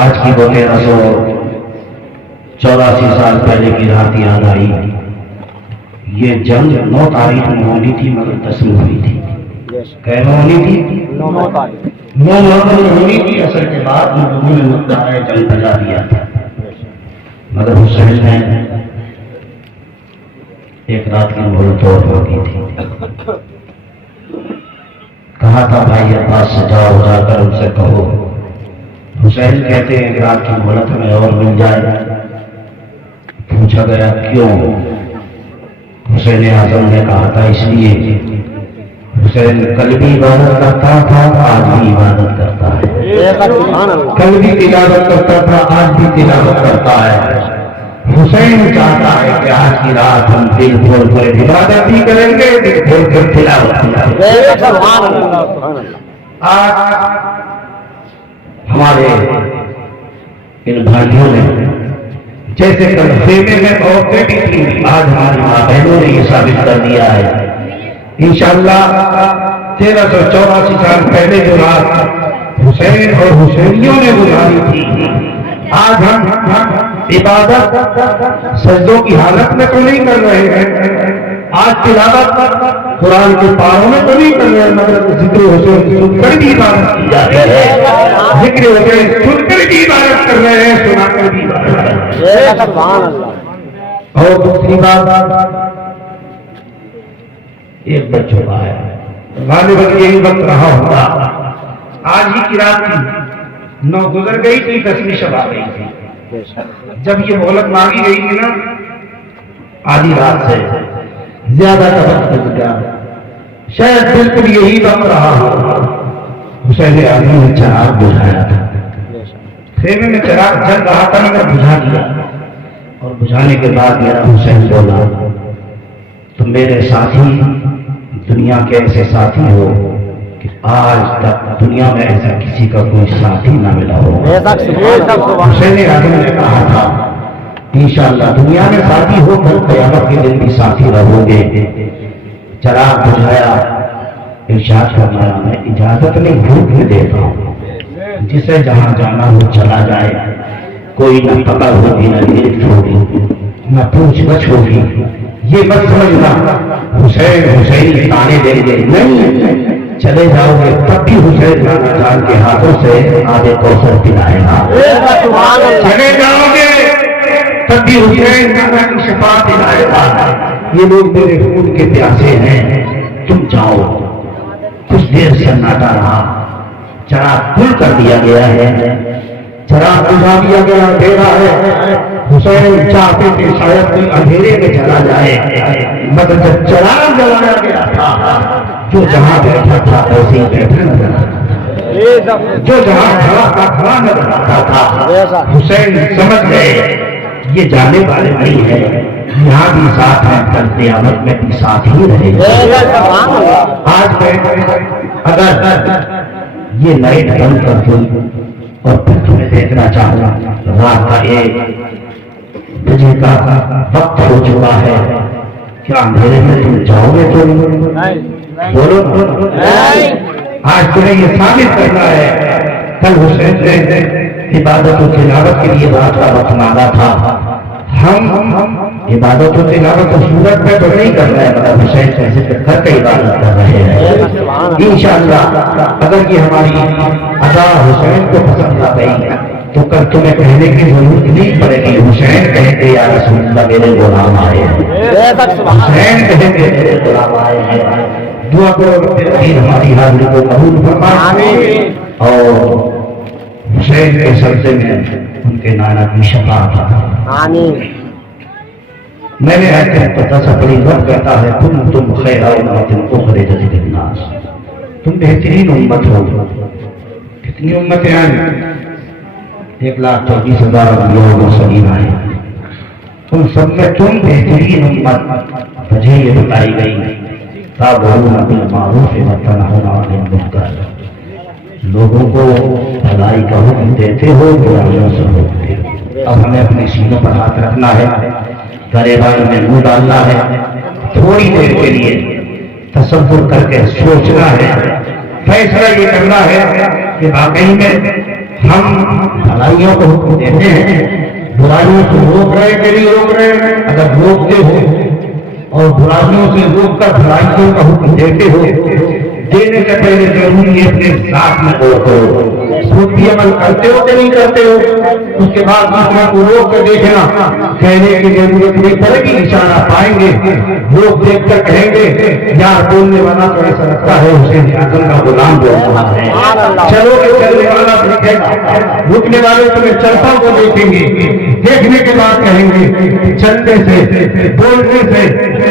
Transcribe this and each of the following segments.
आज की वो 1384 साल पहले की रात याद आई। ये जंग 9 तारीख में होनी थी मगर 10 में हुई थी। कैसे होनी थी? 9 नवंबर में होनी थी। असर के बाद लोगों ने मुद्दा जंग बजा दिया था, मगर हुसैन ने एक रात की मोहलत तोड़ मांगी थी। कहा था भाई अब्बास से जाओ, जाकर उनसे कहो। हुसैन कहते हैं एक रात की मोहलत में और मिल जाए। पूछा गया क्यों? हुसैन आजम ने कहा था इसलिए हुसैन कल भी इबादत करता था, आज भी इबादत करता है। कल भी तिलावत करता था, आज भी तिलावत करता है। हुसैन चाहता है कि आज की रात हम दिल खोल कर इबादत भी करेंगे, दिल खोल कर तिलावत भी करेंगे। आज हमारे इन भाइयों ने जैसे कल खेमे में औरतें भी थी, आज हमारी माँ बहनों ने ये साबित कर दिया है। इंशाअल्लाह 1384 साल पहले जो रात हुसैन और हुसैनियों ने गुजारी थी, आज हम इबादत सजदों की हालत में तो नहीं कर रहे हैं, आज तिलावत कुरान के पारों में तो नहीं कर रहे हैं, मगर जिक्र हुसैन सुनकर भी इबादत की जाती है। जिक्र हुसैन सुनकर भी इबादत कर रहे हैं, सुनाकर भी इबादत कर रहे हैं। और दूसरी बात, एक बज चुका है, गालिबन यही वक्त रहा होगा। आज ही की रात थी, 9 गुजर गई थी, 10वीं शब आ गई थी। जब ये मोहलत मांगी गई थी ना, आधी रात से ज्यादा का वक्त गुजर गया, शायद बिल्कुल यही वक्त रहा होगा। हुसैन आजम ने चिराग बुझाया था, खेमे में चिराग जल रहा था, मैंने बुझा दिया। और बुझाने के बाद मेरा हुसैन बोला, तुम मेरे साथी, दुनिया के ऐसे साथी हो कि आज तक दुनिया में ऐसा किसी का कोई साथी ना मिला हो। हुसैन आजम ने कहा था इंशाअल्लाह दुनिया में साथी हो, कल क़यामत के दिन भी साथी रहोगे। चिराग बुझाया, इरशाद फरमाया मैं इजाजत नहीं भूख में देता हूँ, जिसे जहां जाना हो चला जाए। कोई न पकड़ होगी, न गिरफ्त होगी, न पूछगछ होगी। ये मत समझना हुसैन हुसैनी ताने देंगे, नहीं, चले जाओगे तब भी हुसैन नाना जान के हाथों से आधे कौसर पिलाएगा। चले जाओगे तब भी हुसैन नाना की शफाअत दिलाएगा। ये लोग मेरे खून के प्यासे हैं, तुम जाओ। कुछ देर सन्नाटा रहा, चिराग गुल कर दिया गया है, चिराग बुझा दिया गया, अंधेरा है। हुसैन चाहते थे शायद कोई अंधेरे में चला जाए, मगर जब चिराग जलाया गया था, जो जहां बैठा था ऐसे ही बैठा नजर आता था, जो जहां खड़ा था खड़ा नजर आता था। हुसैन समझ गए ये जाने वाले नहीं है, यहाँ भी साथ है, कल क़यामत में भी साथ ही रहेगा। आज मैं अगर ये लाइट बंद कर दूं और फिर तुम्हें देखना चाहूँ, रात का 1 बजे का वक्त हो चुका है, क्या अंधेरे में तुम जाओगे? तो बोलो नहीं। आज तुम्हें ये साबित करना है, कल हुसैन ने इबादत और तिलावत के लिए रात का वक्त मांगा था। हम इबादत और तिलावत तो सूरत में तो नहीं कर रहे हैं, मगर हुसैन कैसे घर पे इबादत कर रहे हैं। इंशाअल्लाह अगर ये हमारी अदा हुसैन को पसंद आ गई तो कल तुम्हें कहने की जरूरत नहीं पड़ेगी। हुसैन कहेंगे या रसूलल्लाह मेरे गुलाम आए हैं, हुसैन कहेंगे मेरे गुलाम आए हैं। दुआ करो हमारी हाजिरी को कबूल फरमाए और हुसैन के सब्जे में उनके नाना की शफाअत आमीन। मैंने ऐसे पता सा बड़ी रब कहता है तुम खैरा उम्मतिन उखरिजत लिन्नास, तुम बेहतरीन उम्मत हो। कितनी उम्मतें आई? 1,24,000 लोग मुसलिम आए, उन सब में तुम बेहतरीन उम्मत। वजह ये बताई गई ताबूना बिल मारूफ व तनहूना अनिल मुनकर, लोगों को भलाई का हुक्म देते हो, बुराइयों से रोकते हो। अब हमें अपने सीनों पर हाथ रखना है, गरेबान में मुंह डालना है, थोड़ी देर के लिए तसव्वुर करके सोचना है, फैसला ये करना है कि वाकई में हम भलाइयों को हुक्म देते हैं, बुराइयों से रोक रहे के लिए रोक रहे हैं। अगर रोकते हो और बुराइयों से रोक कर भलाइयों का हुक्म देते हो, देने से पहले जरूरी है अपने साथ में रोको। खुद भी अमल करते हो कि नहीं करते हो, उसके बाद दूसरे को रोक कर देखना, कहने की जरूरत नहीं पड़ेगी, इशारा पाएंगे, लोग देख कर कहेंगे यार बोलने वाला तो ऐसा लगता है उसे आजम का गुलाम बोल रहा है। चलोगे चलने वाला दिखेगा, रुकने वाले तुम्हें चलता को देखेंगे, देखने के बाद कहेंगे चलने से बोलने से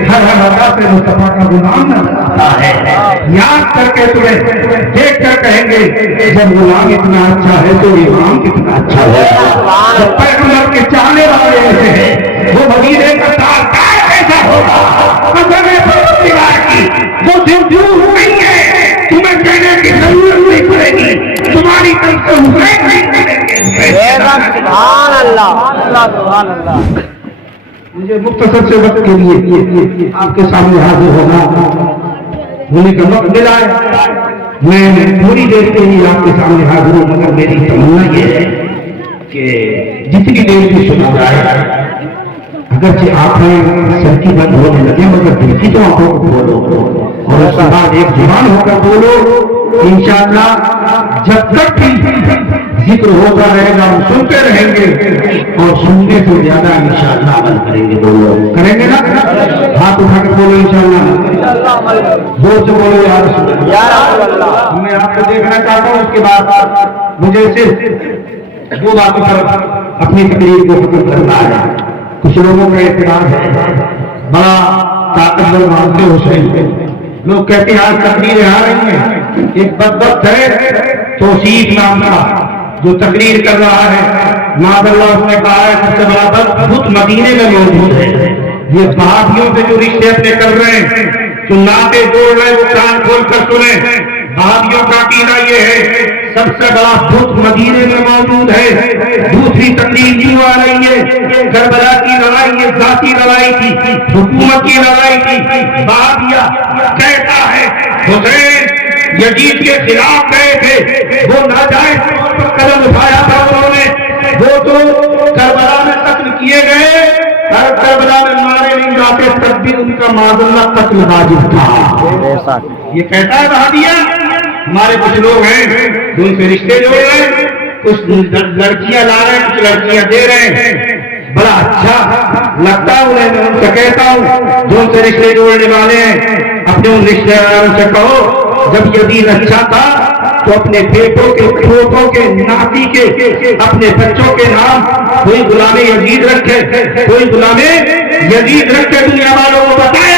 हर हर से मुस्तफा का गुलाम नजर आता है। याद करके तुम्हें देख कर कहेंगे जब गुलाम इतना अच्छा है तो इमाम कितना अच्छा है। जब पैगंबर के चाहने वाले ऐसे हैं, वो मदीने का ताजदार कैसा होगा। कसम है परवरदिगार की, वो दिन दूर नहीं है, तुम्हें कहने की जरूरत नहीं पड़ेगी, तुम्हारी तरफ से हुसैन नहीं करेंगे। सुभान अल्लाह, सुभान अल्लाह। मुझे मुख्तसर से वक्त के लिए आपके सामने हाजिर होना होने का वक्त मिला है। मैं थोड़ी देर के लिए आपके सामने हाजिर हूँ, मगर मेरी तमन्ना ये है कि जितनी देर भी सुना जाए, अगरचे आंखें सर की बंद होने लगे मगर दिल की तो आंखों को खोलो और उसके बाद एक जुबान होकर बोलो। इंशाअल्लाह जब तक भी जिक्र होता रहेगा हम सुनते रहेंगे और सुनने से ज्यादा इंशाअल्लाह अमल करेंगे। बोलो करेंगे ना, हाथ उठाकर बोलो इंशाअल्लाह, जोर से बोलो यार अल्लाह। मैं आपको देखना चाहता हूँ, उसके बाद मुझे सिर्फ दो बातों पर अपनी तकरीर को खत्म करना है। कुछ लोगों का एतराज है, बड़ा ताकतवर मानते हुसैन, लोग कहते हैं आज तकरीरें आ रही हैं। एक बदबख्त है तौसीफ नाम का जो तकरीर कर रहा है, मादल्ला उसने कहा है सबसे बड़ा बदबख्त मदीने में मौजूद है। ये वहाबियों से जो रिश्ते अपने कर रहे हैं, जो नाते जोड़ रहे हैं, वो कान खोल कर सुने। वहाबियों का अकीदा ये है सबसे बड़ा भूत मदीने में मौजूद है। दूसरी तकलीफ क्यों आ रही है? करबला की लड़ाई ये जाती लड़ाई थी, हुकूमत की लड़ाई थी। वहाबिया कहता है हुसैन यजीद के खिलाफ गए थे, वो नाजायज पर कदम उठाया था उन्होंने, वो तो करबला में कत्ल किए गए, करबला में मारे नहीं जाते तब भी उनका माज़ल्ला कत्ल वाजिब था। ये कहता है वहाबिया। हमारे कुछ लोग हैं जो उनसे रिश्ते जोड़ रहे हैं, कुछ लड़कियां ला रहे हैं, कुछ लड़कियां दे रहे हैं, बड़ा अच्छा लगता है उन्हें। मैं उनसे कहता हूँ जो उनसे रिश्ते जोड़ने वाले हैं, अपने उन रिश्तेदारों से कहो जब यजीद अच्छा था तो अपने बेटों के, पोतों के, नाती के, अपने बच्चों के नाम कोई गुलामे यजीद रखे, कोई गुलामे यजीद रखे। दुनिया वालों को बताए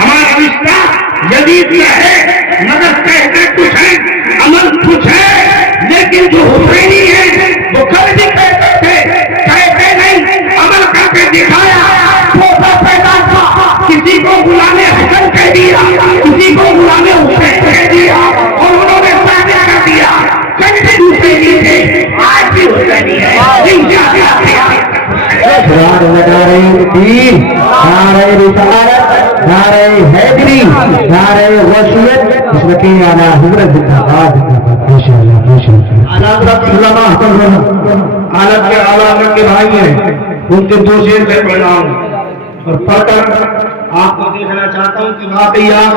हमारा रिश्ता यजीद का है, मगर कहते कुछ है, अमल कुछ है। लेकिन जो हुसैनी है वो कल भी कहते थे, कहते नहीं, अमल करके दिखाया। पोता पैदा था, किसी को गुलामे हसन कह दिया, किसी को गुलामे हुसैन कह दिया और उन्होंने साझा कर दिया। कहते हुसैनी थे, आज भी हुसैनी है। नारे तीर, नारे रिसालत, नारे हैदरी, नारे वसीयत, इसमें आला हज़रत जिंदाबाद इंशाअल्लाह इंशाअल्लाह। आलम के आला के भाई हैं, उनके दो शेर से प्रणाम और पढ़कर आपको देखना चाहता हूँ कि वाकई आप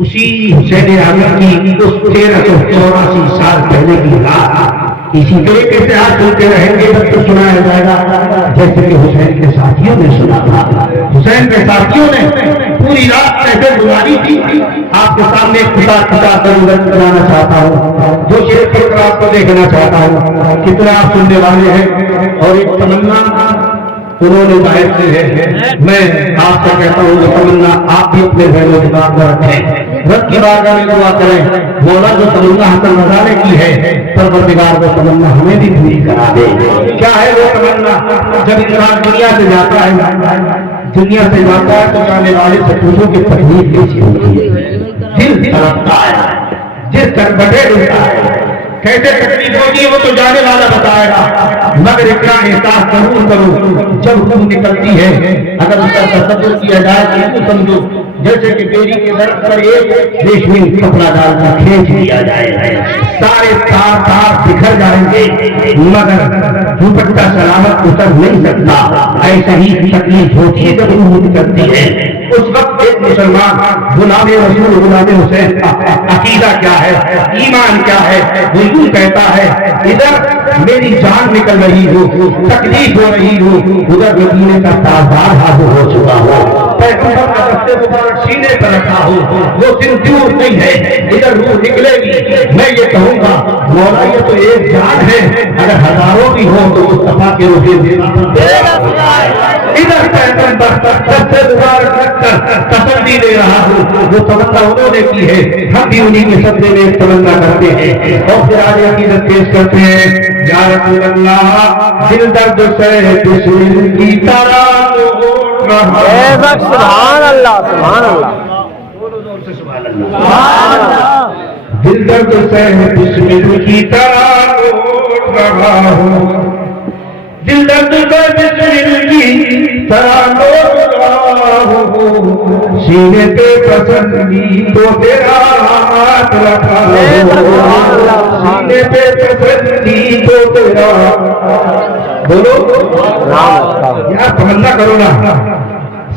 उसी हुसैन आजम की उस 1384 साल पहले की रात इसी तरीके से आज सुनते रहेंगे जब तो सुनाया जाएगा जैसे कि हुसैन के साथियों ने सुना था। हुसैन के साथियों ने पूरी रात कैसे गुजारी थी आपके सामने खुदा खुदा जरूरत कराना चाहता हूँ। दो शेर पर आपको देखना चाहता हूँ कितना आप सुनने वाले हैं और एक तमन्ना उन्होंने जाहिर से है। मैं आपसे कहता हूँ तमन्ना आप भी अपने बहनों दिमाग में रखें, रब की बारगाह में दुआ करें। मौला जो तमन्ना हासिल नजारे की है, परवरदिगार को तमन्ना हमें भी पूरी करा दे। क्या है वो तमन्ना? जब इंसान दुनिया से जाता है, दुनिया से जाता है तो जाने वाले से पूछो कि तकलीफ कैसी होती है, दिल तड़पता है, जिस तरबटे होता है, कैसे तकलीफ होती है वो तो जाने वाला बताएगा। मगर इतना एहसास जरूर करो जब रूह निकलती है, अगर उसका तसव्वुर किया जाए तो यूं समझो जैसे कि बेरी के दर्द पर एक रेशमी कपड़ा डालकर खींच दिया जाए, सारे तार तार बिखर जाएंगे मगर दुपट्टा सलामत उतर नहीं सकता। ऐसे ही तकलीफ होती है जब रूह निकलती है। उस वक्त एक मुसलमान गुलामे रसूल गुलामे हुसैन का अकीदा क्या है, ईमान क्या है, वो यूं कहता है इधर मेरी जान निकल रही हो, तकलीफ हो रही हो, उधर मदीने का ताजदार हाजिर हो चुका हो, पैगंबर का दस्ते मुबारक सीने पर रखा हो, वो सिंदूर नहीं है, इधर रूह निकलेगी। मैं ये कहूंगा मौला ये तो एक जान है, अगर हजारों भी हो तो मुस्तफा के रूह इधर पैगंबर दस्ते मुबारक रखकर तसल्ली दे रहा हूँ। वो तमन्ना उन्होंने की है, हम भी उन्हीं के सदमे में एक तमन्ना करते हैं और फिर आगे अकीदत पेश करते हैं। या रसूल अल्लाह दिल दर्द से दुश्मन की तरह सुभान अल्लाह सुभान अल्लाह दिल दर्द से दुश्मन की तरह लौट रहा हूँ, दिल दर्द से दुश्मन की तरह लौट रहा हूँ, सीने पे पसंदी तो तेरा हाथ रखा हो, सीने पे पसंदी तो तेरा, बोलो यार तमन्ना करो ना,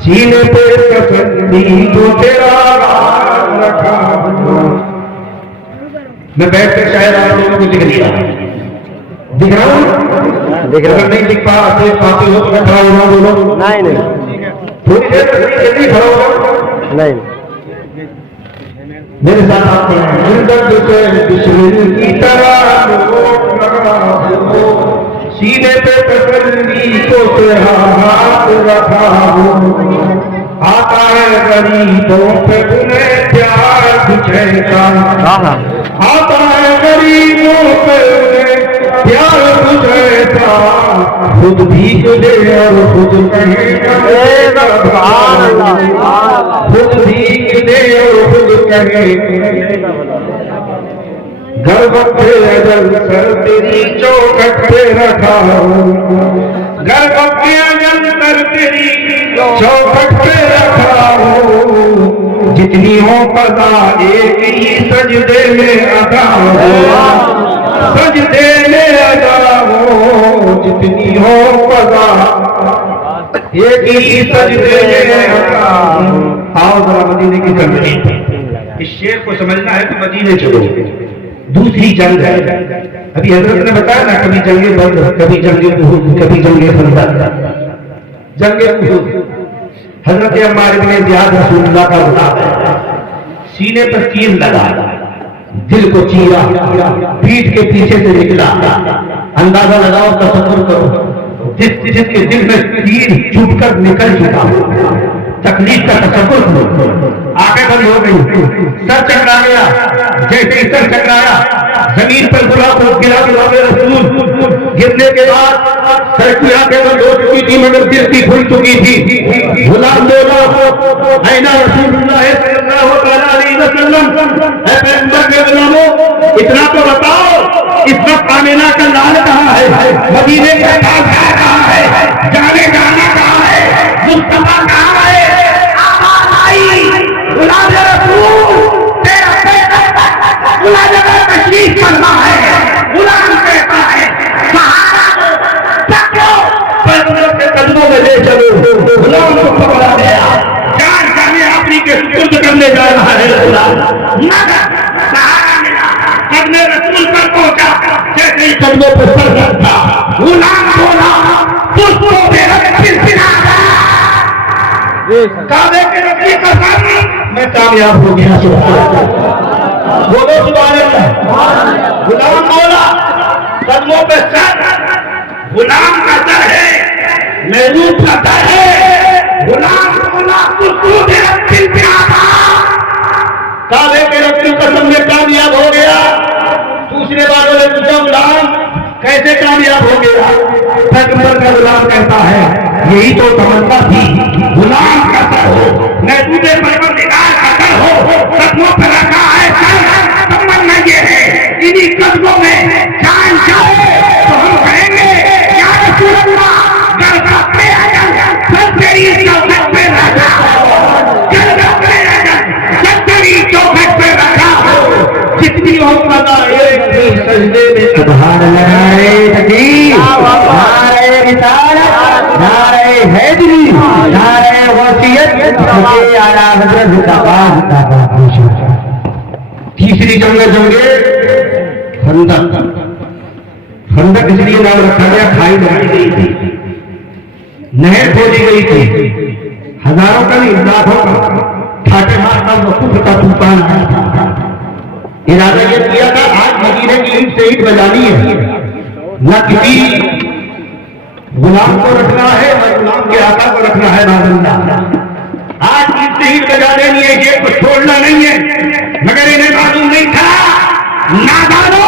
सीने पे पसंदी तो तेरा हाथ रखा हो। मैं बैठ कर शायद आप लोगों को दिख लिया, दिख रहा हूँ, दिख रहा अगर नहीं दिख पाते हो तो मैं खड़ा हो रहा हूँ, बोलो नहीं थोड़ी देर तक जल्दी खड़ा हो नहीं मेरे साथ आप दुश्मन की तरह लौट रहा हो, सीने पे तसल्ली को तेरा हाथ रखा हो, आता है गरीबों पे तुम्हें प्यार बुझेगा, आता है गरीबों पे प्यार बुझेगा, खुद भीग दे और खुद कहेगा, खुद भीग दे और खुद कहेगा, घर बच्चे अजल सर तेरी चौखट पे रखा हो, घर बच्चे अजल सर तेरी चौखट पे रखा हो, जितनी हो पता एक ही सजदे में अदा हो, सजदे में अदा हो, जितनी हो पता एक ही सजदे में अदा हो। आओ जरा मदीने की जंग, इस शेर को समझना है तो मदीने चलो। दूसरी जंग है, अभी हजरत ने बताया ना, कभी जंगे बद्र, कभी जंगे उहुद, कभी जंगे खंदक, जंगे उहुद। हजरत अम्मार इब्न ज़ियाद रसूलुल्लाह का गुलाम है, सीने पर तीर लगा, दिल को चीरा, पीठ के पीछे से निकला, अंदाजा लगाओ, तसव्वुर करो जिसके दिल में तीर चुभकर निकल चुका हो, तकलीफ का तसव्वुर करो, आंखें बंद हो गई, सर चकरा गया, जैसे सर चकराया जमीन पर गिरा गुलामे रसूल, गिरने के बाद सर की आंखें बंद हो चुकी थी मगर दिल की खुल चुकी थी। गुलाम बोला ऐना रसूलुल्लाह सल्लल्लाहु अलैहि वसल्लम, ऐ पैगंबर के गुलामों इतना तो बताओ, इस वक्त आमिना का लाल कहाँ है, मदीने का ताजदार कहाँ है, जाने जाना कहाँ है, मुस्तफा कहाँ है, गुलाम रसूल तेरा गुलाम तशरीफ करना है, गुलाम कहता है सहारा पकड़ो, पैगंबर के कदमों में ले चलो, गुलाम को पकड़ा गया, जान जाने अपनी के सुपुर्द करने जा रहा है गुलाम, मगर सहारा मिला, कदमे रसूल पर पहुंचा, जैसे ही कदमों पर सर रखा, गुलाम बोला तुझको मेरा सिलसिला काबे के रबी का सामने मैं कामयाब हो गया। बोलो सुभान अल्लाह। गुलाम बोला कदमों पे सर, गुलाम का सर है, महबूब का सर है, गुलाम बोला तुझको मेरा सिलसिला, काबे के रबी कसम में कामयाब हो गया। दूसरे वालों ने पूछा गुलाम कैसे कामयाब हो गया, पैगंबर का गुलाम कहता है यही तो तमन्ना थी, गुलाम का सर हो, महबूबे परवरदिगार का सर हो, कदमों पर रखा है सर, तमन्ना ये है इन्हीं कदमों में जान जाए तो हम कहेंगे हजरत जिंदाबाद। तीसरी जंगे खंदक। खंदक इसलिए नाम रखा गया, खाई बनाई गई थी, नहर खोदी गई थी, हजारों का नहीं लाखों का ठाटे मार का वकूफ का तूफान आया था। इरादा ये किया था आज मदीने की ईंट से ईंट बजानी है, न किसी गुलाम को रखना है न गुलाम के आका को रखना है। आज ईंट से ईंट बजा देनी है, ये को छोड़ना नहीं है। मगर इन्हें मालूम नहीं था, नादानो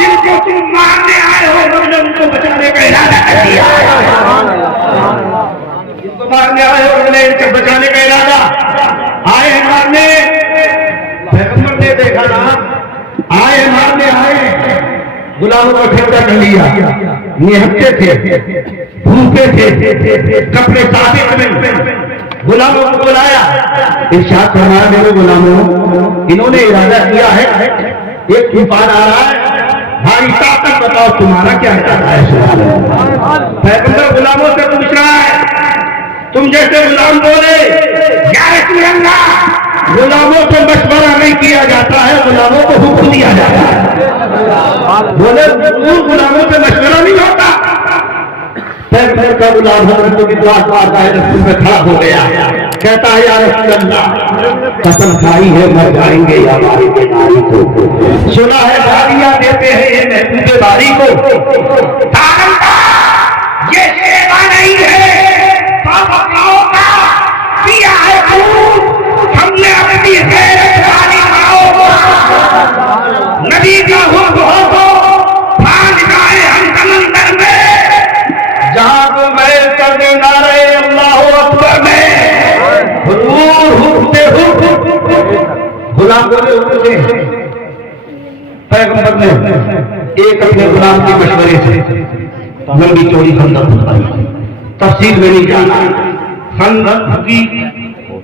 जिनको तुम मारने आए हो हमने उनको बचाने का इरादा कर दिया। जिनको मारने आए हो हमने इनके बचाने का इरादा आए मारने। पैगंबर ने देखा ना, आए मारने आए, गुलामों को ठेका कर लिया, निहत्ते थे, भूखे थे, कपड़े साबित में गुलामों को बुलाया। इरशाद फरमाया मेरे गुलामों, इन्होंने इरादा किया है, एक तूफान आ रहा है, भारी ताकत बताओ तुम्हारा क्या इरादा है। पैगंबर गुलामों से पूछ रहा है, तुम जैसे गुलाम बोले या रसूल अल्लाह, गुलामों से मशवरा नहीं किया जाता है, गुलामों को हुक्म दिया जाता है। बोले गुलामों से मशवरा नहीं होता। पैगंबर का गुलाम हजरत की दुआ आता है, रसूल में खड़ा हो गया, कहता है या रसूल अल्लाह, कसम खाई है मर जाएंगे या बारी के नारी को, सुना है गालियां देते हैं ये महबूबे बारी को। ये सेवा नहीं है, पापाओं का पिया है खून, हमने अपनी गैरत वाली माओ को नदी का हुक्म हो तो फांद जाए हम समंदर में, जहां को मैल कर देना रहे अल्लाह अकबर में हुक्ते गुलाम बोले उठते। पैगंबर ने एक अपने गुलाम के मशवरे से लंबी चौड़ी खंदक बनवाई। तफसील में नहीं जाना, खंदक की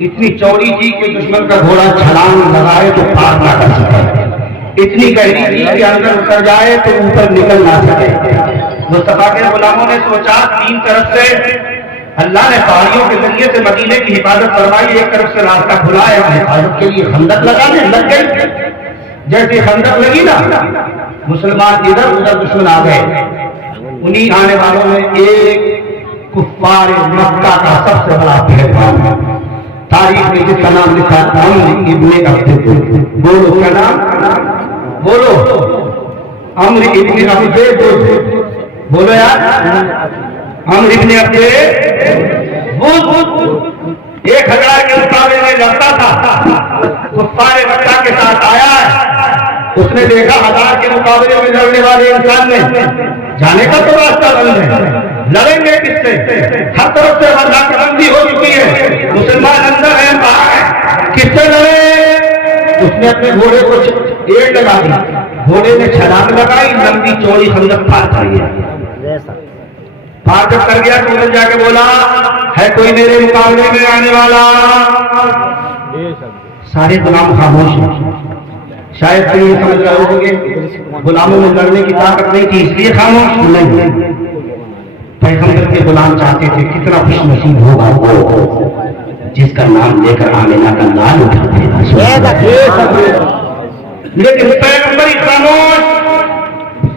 इतनी चौड़ी थी कि दुश्मन का घोड़ा छलांग लगाए तो पार ना कर सके, इतनी गहरी थी कि अंदर उतर जाए तो ऊपर निकल ना सके। मुस्तफा के गुलामों ने सोचा, तीन तरफ से अल्लाह ने पहाड़ियों के जरिए से मदीने की हिफाजत करवाई, एक तरफ से रास्ता खुला है, हिफाजत के लिए खंदक लगाने लग गई। जैसे खंदक लगी ना, मुसलमान इधर उधर दुश्मन आ गए। उन्हीं आने वालों में एक कुफ्फार मक्का का सबसे बड़ा पहलवान है, तारीख में जिसका नाम लिखा अम्र इब्ने अब्दे। बोलो क्या नाम, बोलो अम्र इब्ने अब्दे, बोलो यार अम्र इब्ने अब्दे। एक हजार के मुकाबले में लड़ता था, कुफ्फार मक्का के साथ आया है। उसने देखा हजार के मुकाबले में लड़ने वाले इंसान ने जाने का तो रास्ता बंद है, लड़ेंगे किससे? हर तरफ से बंदी हो चुकी है, मुसलमान अंदर है बाहर है, किससे लड़े? उसने अपने घोड़े को एड़ लगा दी, घोड़े ने छलांग लगाई, लंबी चौड़ी खंदक पार कर गया। पार जब कर गया तो उधर जाके बोला, है कोई मेरे मुकाबले में आने वाला? सारे गुलाम खामोश हैं। शायद तुम ये समझ रहे होंगे गुलामों में लड़ने की ताकत नहीं थी इसलिए खामोश नहीं। पैगंबर के गुलाम चाहते थे कितना खुशनसीब होगा वो जिसका नाम लेकर आमिना का लाल उठाते। लेकिन पैगंबर खामोश।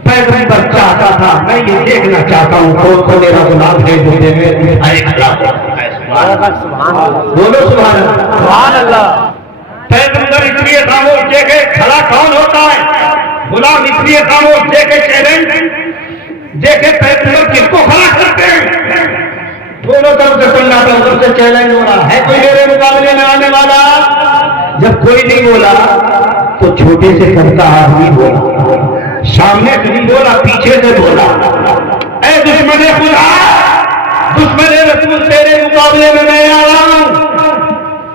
पैगंबर चाहता था, मैं ये देखना चाहता हूँ कौन को मेरा गुलाम है जो देवे। बोलो सुभान अल्लाह। पैगंबर इसलिए खामोश देखे खड़ा कौन होता है, गुलाम इसलिए खामोश देखे चैलेंज देखे पैगंबर किसको खड़ा करते हैं। दोनों तरफ से सुनना था, उधर से चैलेंज हो रहा है कोई मेरे मुकाबले में आने वाला। जब कोई नहीं बोला तो छोटे से करता आदमी बोला, सामने से नहीं बोला पीछे से बोला, ऐ दुश्मन खुदा, दुश्मन रसूल तेरे मुकाबले में मैं आ रहा हूं।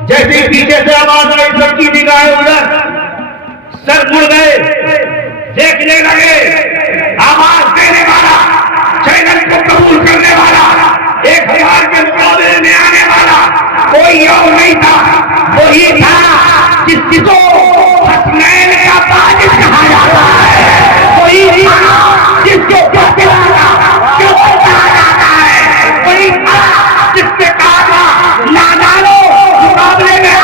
जैसे पीछे से आवाज आई, सबकी निगाहें उधर, सर मुड़ गए, देखने लगे। आवाज देने वाला, चैलेंज को कबूल करने वाला, 1000 के मुकाबले में आने वाला कोई और नहीं था, वही था जिसको हसनैन का वाजिब कहा जाता है, वही था जिसको कहा जाता है, वही था जिसके कहा नादानो मुकाबले में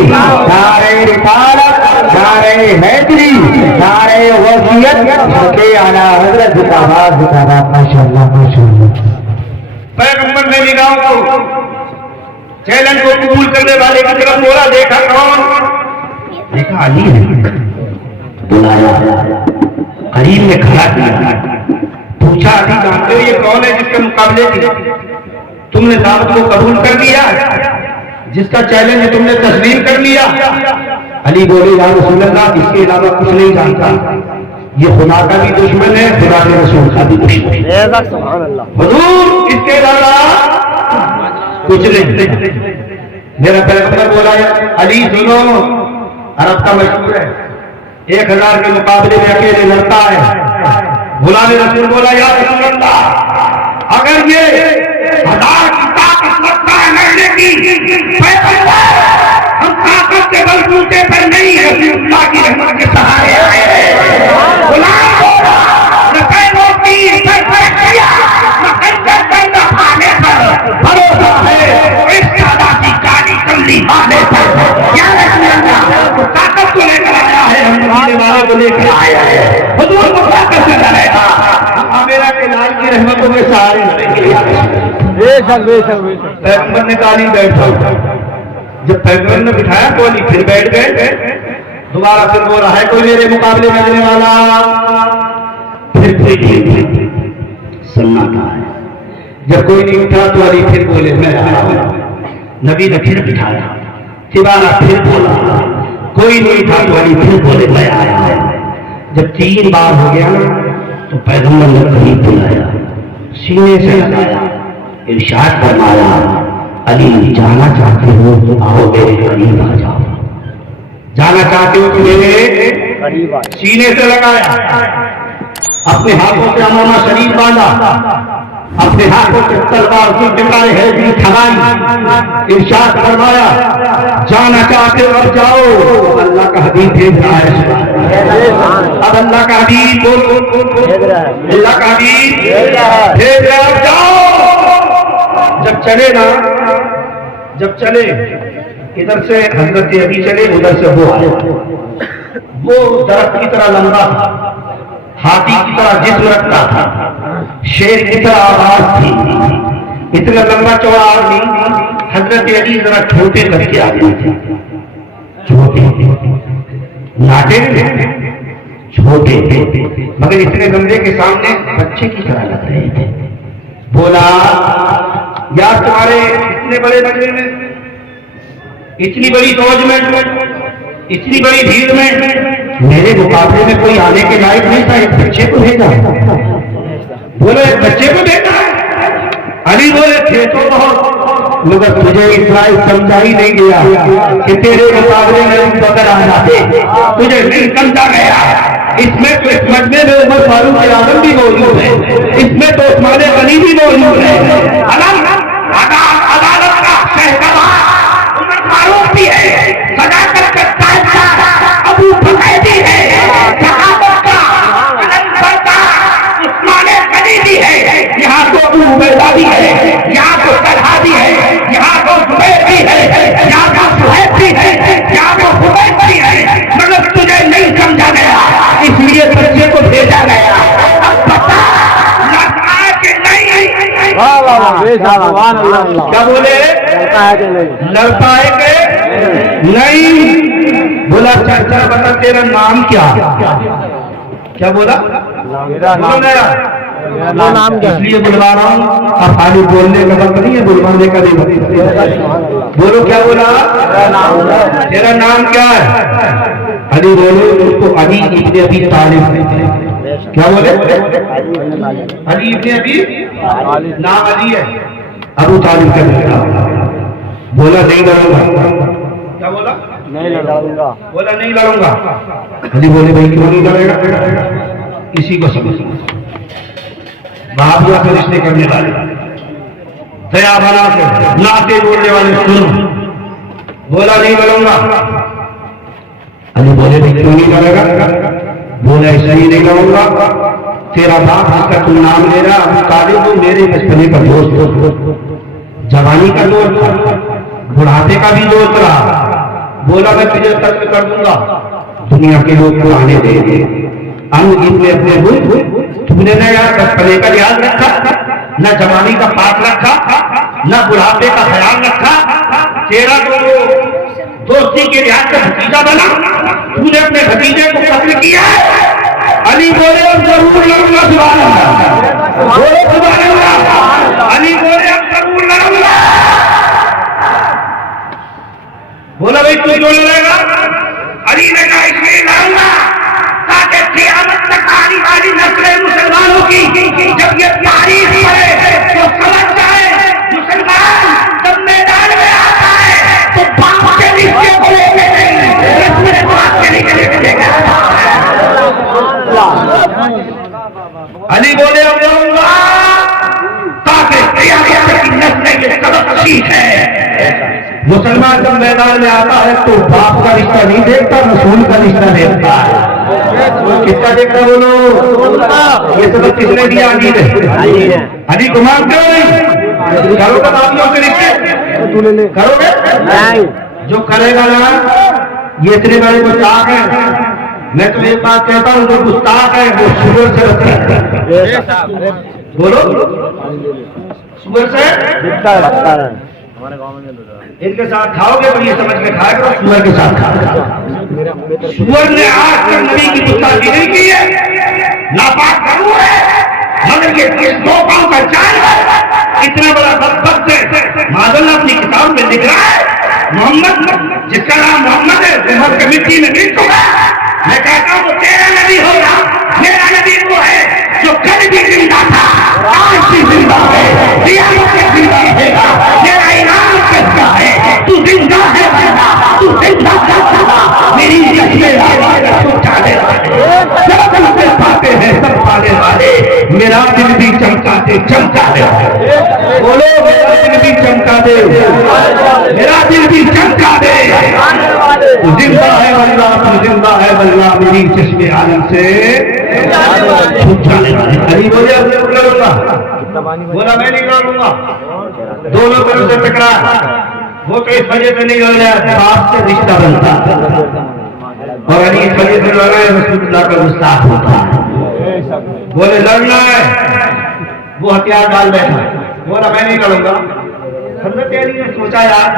नारे रिसालत, नारे हैदरी, नारे वसीयत के आला हजरत जिंदाबाद। माशाअल्लाह माशाअल्लाह। पैगंबर ने निगाहों को चैलेंज को कबूल करने वाले की तरफ बोला, देखा कौन? देखा अली है। बुलाया, करीब में खड़ा किया, पूछा अली जानते हो ये कौन है जिसके मुकाबले की तुमने दावत को कबूल कर लिया, जिसका चैलेंज तुमने तस्लीम कर लिया? अली बोले या रसूल अल्लाह, इसके अलावा कुछ नहीं जानता। ये खुदा का भी दुश्मन है, खुदा के रसूल का भी दुश्मन है। हुजूर इसके अलावा कुछ नहीं। मेरा पैगंबर बोला अली सुनो, अरब का मशहूर है 1000 के मुकाबले में अकेले लड़ता है। गुलाम रसूल बोला या रसूल अल्लाह, अगर ये 1000 की ताकत लगता है लड़ने की, पैगंबर हम ताकत के बलबूते पर नहीं है, अल्लाह की रहमत के सहारे आए हैं। गुलाम बोला न पैरों की सर पर किया, न खंजर पर न खाने पर भरोसा है, इस दादा की काली कल्ली खाने पर। या रसूल अल्लाह, ताकत को लेकर आया है, हम मारने वाले को लेकर आया है। हुजूर को ताकत से लड़ेगा, मेरा के लाल की रहमतों में सहारे लड़ेंगे। बेशक बेशक बेशक। पैगंबर ने कहा नहीं बैठो। जब पैगंबर ने बिठाया तो अली फिर बैठ गए। दोबारा फिर बोल रहा है कोई मेरे मुकाबले में आने वाला? फिर सन्नाटा है। जब कोई नहीं उठा तो अली फिर बोले मैं आया हूं। नबी ने फिर बिठाया, तिवारा फिर बोला, कोई नहीं उठा तो अली फिर बोले मैं आया हूं। जब 3 बार हो गया तो पैगंबर ने करीब बुलाया, सीने से लगाया, इरशाद फरमाया अली जाना चाहते हो तो आओ मेरे करीब आ जाओ। जाना चाहते हो तो मेरे करीब आ। सीने से लगाया, अपने हाथों से अमामा शरीफ बांधा, अपने हाथों से तलवार की टिकाए है भी थमाई, इरशाद फरमाया जाना चाहते हो अब जाओ। अल्लाह का हबीब भेज रहा है। अब अल्लाह का हबीब बोल, अल्लाह का हबीब भेज रहा है, अब जाओ। जब चले ना, जब चले इधर से हजरत अली चले, उधर से वो आए। वो दरख्त की तरह लंबा था, हाथी की तरह जिस्म रखता था, शेर की तरह आवाज थी, इतना लंबा चौड़ा आदमी। हजरत अली जरा छोटे करके आ गए थे, छोटे नाटे छोटे, मगर इतने लंबे के सामने बच्चे की तरह लग रहे थे। बोला यार तुम्हारे इतने बड़े मजमे में, इतनी बड़ी फौज में, इतनी बड़ी भीड़ में मेरे मुकाबले में कोई आने के लायक नहीं था, एक बच्चे को भेजा। बोले एक बच्चे को भेजा? अली बोले थे तो बहुत, मगर तुझे इतना समझा ही नहीं गया कि तेरे मुकाबले में बकर आ जाते, तुझे नहीं समझा गया। इसमें तो इस मजमे में उमर फारूक आजम भी मौजूद है, इसमें तो उस्मान गनी भी मौजूद है, अदालत का शहनवाज उमर फारूक भी है, सदाकत का ताजदार अबू बकर भी है, सहाबा का अलमबरदार उस्मान गनी भी है, यहाँ तो अबू उबैदा भी है, यहाँ तो तलहा भी है, यहाँ तो जुबैर भी है, यहाँ तो सुहैब भी है, यहाँ तो हुबैब भी है, मगर तुझे नहीं समझा गया, इसलिए बच्चे को भेजा गया। अब बता लड़का है कि नहीं? वाह वाह वाह, बेशक सुभान अल्लाह। क्या बोले? लड़का है कि नहीं? लड़का है कि नहीं? बोला चाचा बता तेरा नाम क्या? क्या बोला? मेरा नाम, मेरा नाम क्या है? इसलिए बुलवा रहा हूँ, अब खाली बोलने का वक्त नहीं है, बुलवाने का नहीं वक्त। बोलो क्या बोला? तेरा नाम क्या है? अली बोले उसको अली इब्न अबी तालिब। क्या बोले? अली इब्न अबी, नाम अली है, अबू तालिब का बेटा। बोला नहीं लड़ूंगा। क्या बोला? नहीं लड़ूंगा। बोला नहीं लड़ूंगा। अली बोले भाई क्यों नहीं लड़ेगा? किसी को समझ बहादुर से रिश्ते करने वाले, दया बना के नाते बोलने वाले सुनो। बोला नहीं लड़ूंगा। अली बोले भाई क्यों नहीं लड़ेगा? बोला इसलिए नहीं लड़ूंगा, तेरा बाप जिसका तुम नाम ले रहा अबू तालिब वो मेरे बचपने का दोस्त, जवानी का दोस्त था, बुढ़ापे का भी दोस्त रहा, बोला मैं तुझे कत्ल कर दूंगा, दुनिया के लोग को आने देंगे। अंग इनमें अपने मुल्क तुमने न यार बचपने का याद रखा, न जवानी का पाठ रखा, न बुढ़ापे का ख्याल रखा। तेरा तो दोस्ती के लिहाज से भतीजा बना, तूने अपने भतीजे को कत्ल किया। अली बोले अब जरूर लड़ूंगा, सुभान अल्लाह बोले, सुभान अल्लाह। अली बोले अब जरूर लड़ूंगा। बोला भाई तू जो लड़ेगा? अली ने कहा इसलिए लड़ूंगा ताकि क़यामत तक आने वाली नस्लें मुसलमानों की जब ये तारीख पढ़े तो समझ जाए मुसलमान जब मैदान में आता है तो बाप के नीचे बोलेंगे नहीं, अपने बाप के नीचे बोलेंगे। अली बोले अब लड़ूंगा ताकि क़यामत तक की नस्लें ये सबक सीखें। मुसलमान जब मैदान में आता है तो बाप का रिश्ता नहीं देखता, रसूल का रिश्ता देखता है। किसका देखता बोलो? ये सबक किसने दिया? अली ने। अली को मानते हो नहीं? करोगे बापियों के रिश्ते? करोगे नहीं? जो करेगा ना ये इतने बड़े गुस्ताख है। मैं तुम्हें एक बात कहता हूँ, जो गुस्ताख है वो शुगर से लगता है। बोलो शुगर से लगता है। इनके साथ खाओगे तो ये समझ के खाया करो, सुअर के साथ खाओ। सुअर ने आज तक नबी की गुस्ताखी नहीं की है, नापाक जरूर है, मगर ये 2 पांव का जानवर इतना बड़ा बदबख्त है। मादल्ला अपनी किताब में लिख रहा है मोहम्मद, जिसका नाम मोहम्मद है, उम्मत की मिट्टी में गिर चुका। मैं कहता हूँ तेरा नबी होगा, मेरा नबी वो है जो कल भी जिंदा था, आज भी जिंदा है, क़यामत तक जिंदा रहेगा। मेरा इनाम किसका है? तू जिंदा है बंदा, तू जिंदा है। मेरी तस्वीर तो चाहने वाले सब तुमसे पाते हैं, सब पाने वाले। मेरा दिल भी चमका दे, चमका दे। बोलो मेरा दिल भी चमका दे, मेरा दिल भी चमका दे। तू जिंदा है बल्ला, तू जिंदा है बल्ला, मेरी चश्मे आलम से छूट जाने वाले। अली बोले अब मैं लड़ूंगा, बोला मैं नहीं लड़ूंगा। दोनों तरफ से टकरा, वो तो इस वजह से नहीं लड़ रहा, बाप से रिश्ता बनता, और अली इस वजह से लड़ रहा है रसूलुल्लाह का गुस्ताख होता। बोले लड़ना है, वो हथियार डाल बैठा, बोला मैं नहीं लड़ूंगा। हज़रत अली ने सोचा यार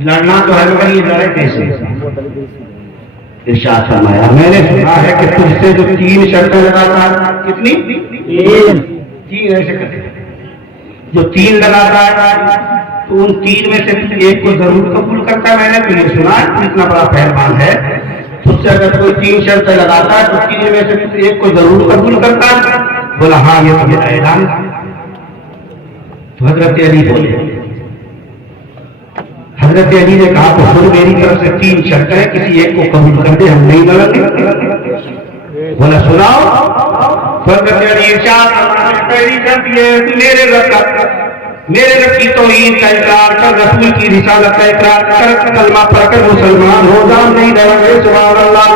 लड़ना तो है, मगर ये लड़े कैसे? इरशाद फरमाया मैंने सुना है कि तुझसे जो 3 शर्तें लगाता है, कितनी? 3 ऐसे करते, जो 3 लगाता है तो उन 3 में से एक को जरूर कबूल करता है। मैंने तो ये सुना है, तू इतना बड़ा पहलवान है, तुझसे अगर कोई 3 शर्तें लगाता है तो 3 में से एक को जरूर कबूल करता है। बोला हाँ ये तो मेरा ऐलान। तो हजरत अली बोले, हजरत अली ने कहा तो सुन मेरी तरफ से 3 शर्तें हैं, किसी एक को कबूल कर दे, हम नहीं लड़ेंगे। बोला सुनाओ। हजरत अली इरशाद, पहली शर्त ये है कि मेरे रब की तौहीद का इकरार कर, रसूल की रिसालत का इकरार कर, कलमा पढ़कर मुसलमान हो जा, नहीं लड़ेंगे। सुभान अल्लाह,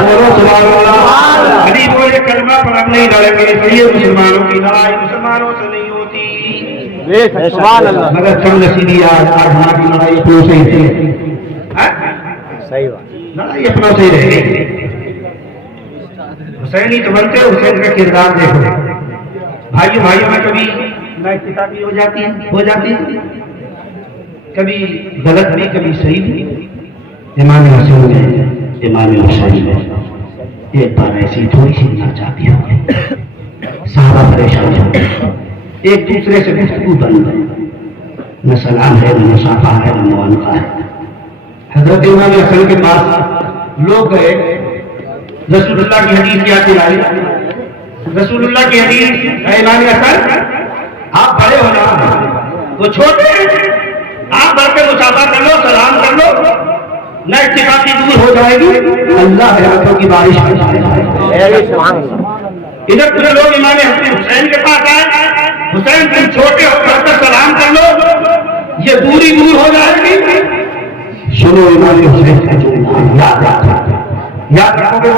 बोलो सुभान अल्लाह। अली बोले कलमा पढ़ नहीं लड़ेंगे, इसलिए मुसलमानों की लड़ाई मुसलमानों से नहीं होती। मगर कम नसीबी आज हमारी लड़ाई अपनों से ही सही बात, लड़ाई अपनों से ही रहेगी। हुसैनी तो बनते, हुसैन का किरदार देखो। भाइयों में कभी नाइंसाफी हो जाती है, कभी गलत भी, कभी सही भी। इमाम हसन ने, इमाम हुसैन ने एक बार ऐसी थोड़ी सी नाचाती हो गई, साहबा परेशान हो गए, एक दूसरे से गुफ्तगू बन गए, न सलाम है, न मुसाफा है, न मुआनका है। हजरत इमाम हसन के पास लोग गए, रसूलुल्लाह की हदीस याद दिलाई। रसूलुल्लाह की हदीस, इमाम हसन आप बड़े हो ना, वो छोटे, आप बढ़ के मुसाफा कर लो, सलाम कर लो, न इत्तिफाकी दूर हो जाएगी, अल्लाह रहमतों की बारिश हो जाएगी। इधर पूरे लोग इमाम हुसैन के पास आए, हुसैन तुम छोटे हो, बढ़कर सलाम कर लो, ये दूरी दूर हो जाएगी। सुनो इमाम हुसैन का जो याद रखोगे,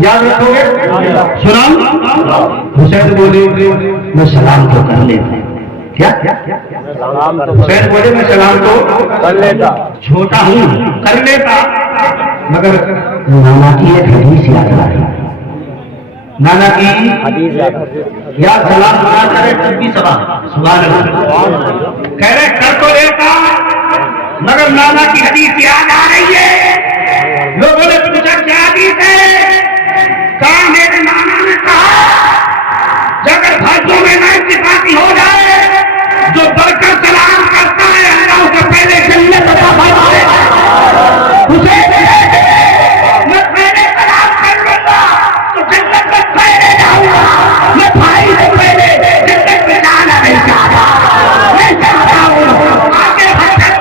याद रखोगे। सुनाओ। हुसैन बोले मैं सलाम तो कर लेता, क्या हुसैन बोले मैं सलाम तो कर लेता, छोटा हूँ कर लेता, मगर नाना की एक हदीस याद आ रही, नाना की हदीस याद या सलाम ना करे तब भी सवाल सुभान अल्लाह कह रहे कर तो लेता, मगर नाना की हदीस याद आ रही है। लोगों ने पूछा क्या हदीस है? कहा मेरे नाना ने कहा अगर भाइयों में ना इत्तेफाकी हो जाए, जो बढ़कर सलाम करता है अल्लाह उसे पहले जन्नत अता फरमाएगा। हुसैन मैं पहले सलाम कर लूंगा तो जन्नत में पहले जाऊंगा, मैं भाई से पहले जन्नत में जाना नहीं चाहता, मैं चाहता हूँ आगे बढ़कर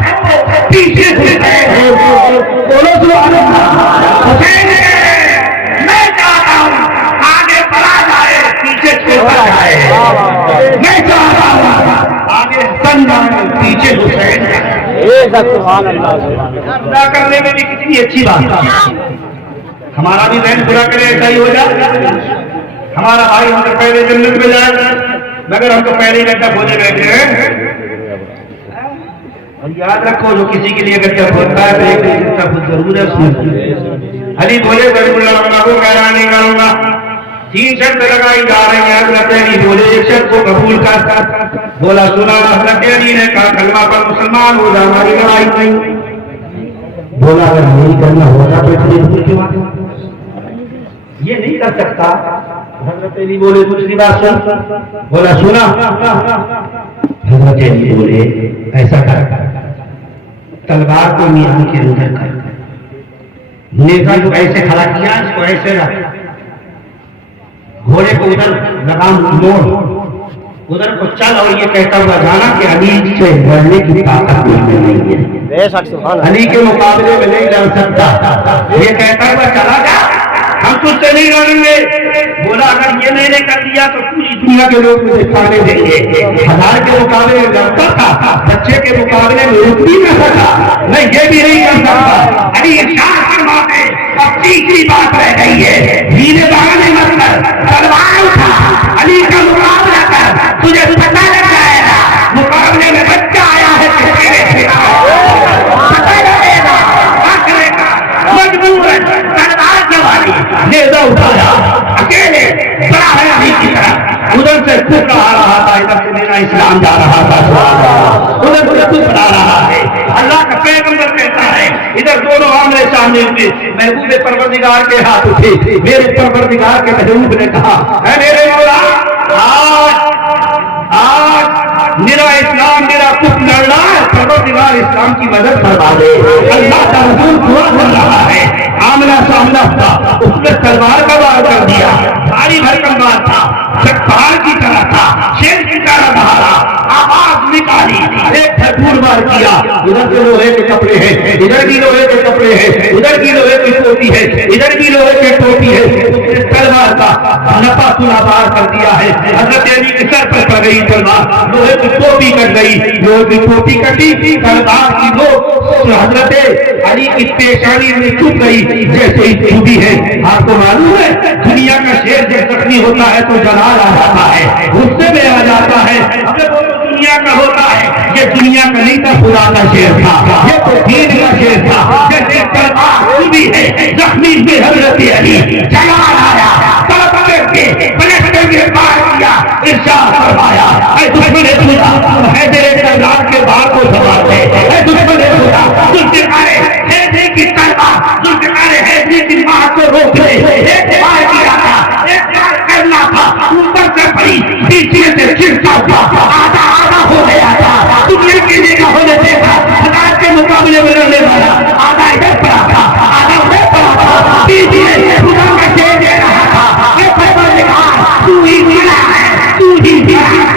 पीछे से बोलो सुभान अल्लाह। हुसैन मैं चाहता हूँ आगे बढ़ा जाए पीछे छोड़ा जाए, मैं चाहता हूँ आगे सन जाए पीछे हुसैन सुभान अल्लाह। पूरा करने में भी कितनी अच्छी बात है। हमारा भी जहन पूरा करे ऐसा ही हो जाए, हमारा भाई हमसे पहले जन्नत में जाए, मगर हम तो पहले ही गड्ढा खोजे बैठे हैं। और याद रखो जो किसी के लिए गड्ढा खोदता है तो एक दिन तक जरूर है उसमें। अली बोले बड़े को कहना नहीं करूंगा, 3 शर्त लगाई जा रही है। हज़रत अली बोले एक शर्त को कबूल कर, बोला सुना। हज़रत अली ने कहा कलमा पर मुसलमान हो जा, हमारी लड़ाई नहीं। बोला अगर नहीं करना होता तो इतनी ये नहीं कर सकता। हज़रत अली बोले दूसरी बात सुन, बोला सुना। हज़रत अली बोले ऐसा कर, तलवार को मीरान के उधर कर, नेता जो ऐसे खड़ा किया इसको ऐसे रख, घोड़े को उधर लगाम मोड़, उधर को चल और ये कहता हुआ जाना कि अली से लड़ने की ताकत मुझे नहीं है, अली के मुकाबले में नहीं लड़ सकता। ये कहता हुआ चला जा, हम तुझसे नहीं लड़ेंगे। बोला अगर ये मैंने कर दिया तो पूरी दुनिया के लोग मुझे खाने देंगे। 1000 के मुकाबले में लड़ता था, बच्चे के मुकाबले में रुक भी न सका, मैं ये भी नहीं कर सकता। अली इरशाद फरमाते अब तीसरी बात रह गई है, हीरे बहाने मत कर, तलवार उठा, अली का मुकाबला कर, तुझे पता लग जाएगा मुकाबले में बच्चा आया है कि तेरे पता लगेगा, आखिरेगा मजबूर है, तलवार जवानी नेज़ा उठाया, अकेले बड़ा है अली की तरह, उधर से खुद आ रहा था, इधर से मेरा इस्लाम जा रहा था, उधर से खुद बना रहा है। अल्लाह का पैगंबर कहता है इधर दोनों आमने सामने हुए, महबूब परवरदिगार के हाथ उठे, मेरे परवरदिगार के महबूब ने कहा है मेरे मौला आज मेरा इस्लाम मेरा कुछ लड़ रहा है, परवरदिगार इस्लाम की मदद करवा दे। अल्लाह का रसूल दुआ कर रहा है, आमना सामना था, उसने तलवार का वार कर दिया, भारी भरकम वार था, पहाड़ की तरह था, शेर की तरह दहाड़ा, आवाज निकाली, एक भरपूर वार किया, उधर के लोहे के कपड़े हैं, इधर भी लोहे के कपड़े हैं, उधर भी लोहे की टोपी है, इधर भी लोहे की टोपी है, उसने तलवार का नपा तुला वार कर दिया है। हज़रत अली के सर पर पड़ गई तलवार, लोहे की टोपी कट गई, लोहे की टोपी कटी, तलवार की वो हज़रत अली की पेशानी में चुप गई जैसे ही चुभी है। आपको मालूम है दुनिया का शेर जब जख्मी होता है तो जलाल आ जाता है, गुस्से में आ जाता है, दुनिया का होता है, ये दुनिया का नहीं था, खुदा का शेर था, ये तो दीन का शेर था। जैसे तलवार चुभी है जख्मी में हज़रत अली जलाल आया, तड़प करके पलट करके मार दिया, इरशाद फरमाया ऐ दुश्मन खुदा हैदर तलवार के बाल को संभालते, ऐ दुश्मन खुदा जुल्फ़िकार हैदर की तलवार जुल्फ़िकार हैदर की मां को रोक ले। एक बार किया था, एक बार करना था, ऊपर से पड़ी पीछे से चिरता था, आधा आधा हो गया था, दुनिया के लिए का होने देखा, खुदा के मुकाबले में लड़ने वाला आधा इधर पड़ा था, आधा उधर पड़ा था, पीछे खुदा का शेर दे रहा था, ये परवरदिगार तू ही मिला है, तू ही मिला है।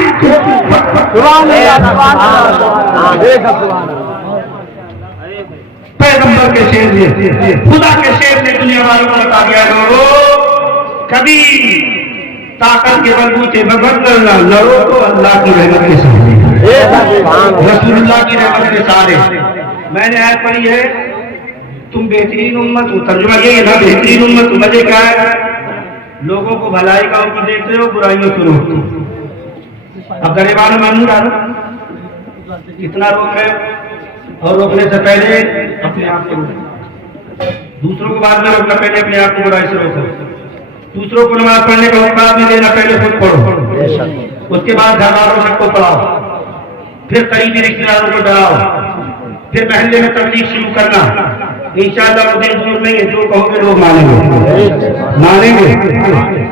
पैगंबर के शेर ने, खुदा के शेर ने दुनिया वालों को बता दिया लोगों कभी ताकत के बलबूते मत लड़ना, लड़ो तो अल्लाह की रहमत के सामने, रसूलुल्लाह की रहमत के सारे। मैंने आयत पढ़ी है तुम बेहतरीन उम्मत हो, तर्जुमा ये है ना बेहतरीन उम्मत। मजे क्या है, लोगों को भलाई का हुक्म देते हो, बुराइयों से रोकते हो। अब गरीबान में मुंह डालो, इतना रोक रहे और रोकने से पहले अपने आप को रोको, दूसरों को बाद में रोकना, पहले अपने आप को बुराई से रोको। दूसरों को नमाज पढ़ने का मौका नहीं देना, पहले खुद पढ़ो, उसके बाद घर वालों सबको पढ़ाओ, फिर करीबी रिश्तेदारों को डराओ, फिर महल्ले में तबलीग शुरू करना। इंशाअल्लाह वो दिन दूर नहीं है, जो कहोगे लोग मानेंगे।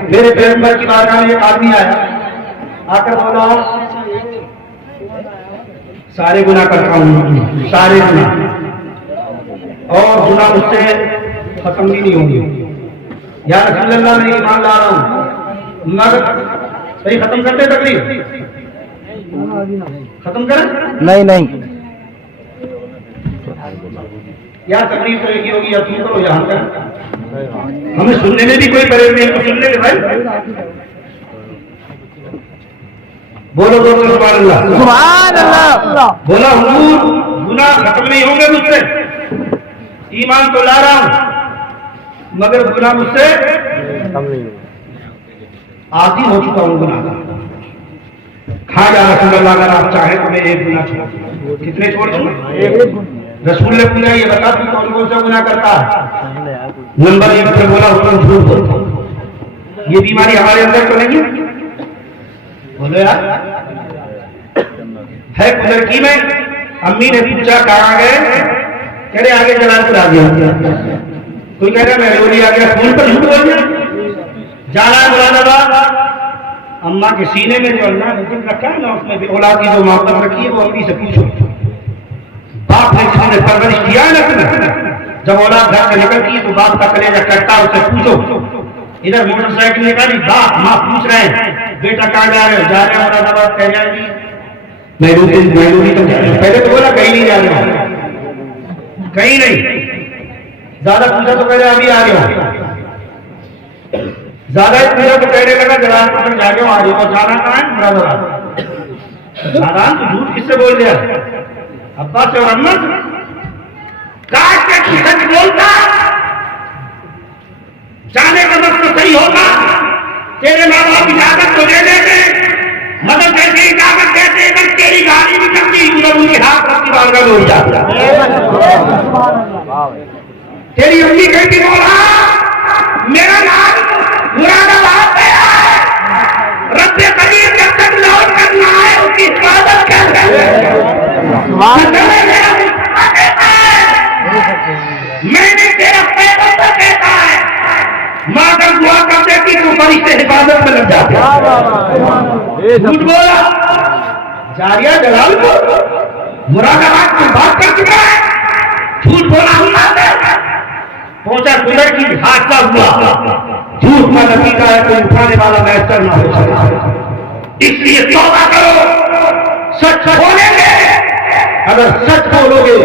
मेरे पैगंबर की बारगाह में एक आदमी आया, आकर बोला सारे गुनाह करता हूँ, सारे गुनाह, और गुनाह मुझसे खत्म भी नहीं होंगे। या रसूल अल्लाह, मैं ईमान ला रहा हूँ, मगर सही खत्म करते तकलीफ खत्म करें? नहीं या तकलीफ तो एक ही होगी, या तुम करो या हम करें। हमें सुनने में भी कोई परहेज नहीं, तो सुनने के भाई बोलो सुभान अल्लाह। बोला हुजूर गुनाह खत्म नहीं होंगे मुझसे, ईमान तो ला रहा हूं मगर गुनाह मुझसे आदी हो चुका हूं गुनाह का। खा जा रसूल अल्लाह, अगर आप चाहें तो मैं एक गुनाह छोड़ दूं। कितने छोड़ दूं? रसूल ने पूछा ये बता तू कौन सा गुनाह करता है? नंबर 1 पे बोला उसको झूठ बोलता। ये बीमारी हमारे अंदर तो नहीं है? बोलो यार, है लड़की में। अम्मी ने पूछा कहाँ गए? कह रहे आगे जलालपुर आ गया। कोई कह रहा मैं रोली आ गया, फोन पर झूठ बोल दिया। जाना है मुरादाबाद, अम्मा के सीने में जो अल्लाह ने दिल रखा है ना, उसमें भी औलाद की जो मोहब्बत रखी है वो अम्मी से पूछो। बाप ने जिसने परवरिश किया है ना, जब औलाद घर से निकलती है तो बाप का कलेजा कटता, उससे पूछो। इधर मोटरसाइकिल निकाली, बाप माँ पूछ रहे हैं बेटा कहाँ जा रहे हो? जा रहे हो मुरादाबाद। कह जाएगी मैं तो पहले तो बोला कहीं नहीं जा रहा हूं, कहीं नहीं। ज्यादा पूछा तो कह रहे अभी आ रहे हो, ज्यादा ही पूछा तो कहने लगा जलालपुर तक जा रहे हो, आ रहे हो। जाना कहाँ है? मुरादाबाद। नादान तो झूठ किससे बोल दिया? अब्बा से और अम्मा से। काश के सच बोलता, जाने का मतलब सही होगा। तेरे माँ बाप इजाजत तो दे देते, मदद कैसे इजाजत देते, अगर तेरी गाड़ी भी चलती उधर उनके हाथ रखती बारगाह में उड़ जाता। तेरी अम्मी कहती बोला मेरा नाम मुरादाबाद में है, रब्बे करीम जब तक लौट कर ना आए उसकी हिफाजत कैसे? मैंने तेरा पैगंबर कहता है, माँ अगर दुआ कर देती तो फरिश्ते हिफाजत में लग जाते। झूठ बोला। जारिया जलालपुर मुरादाबाद की बात कर चुका है, झूठ बोला अल्लाह से। पहुंचा कुदर की हादसा हुआ, झूठ का नतीजा है कोई उठाने वाला मैसर ना हो सके। इसलिए तौबा करो, सच बोलेंगे। अगर सच बोलोगे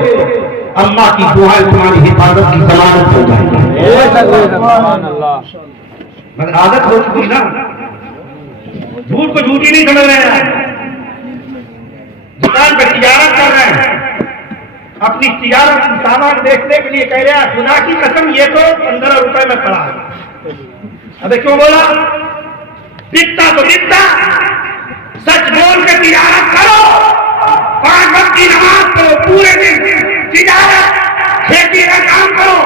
अम्मा की दुआएं तुम्हारी हिफाजत की जमानत हो जाएगी। मगर आदत हो चुकी ना, झूठ को झूठी नहीं समझ रहे हैं। दुकान पर तिजारत कर रहे हैं, अपनी तिजारत सामान बेचने के लिए कह रहे हैं खुदा की कसम ये तो 15 रुपए में पड़ा। अबे क्यों बोला? बिकता तो बिकता, सच बोल के तिजारत करो। 5 वक्त की नमाज करो, पूरे दिन तिजारत खेती का काम करो,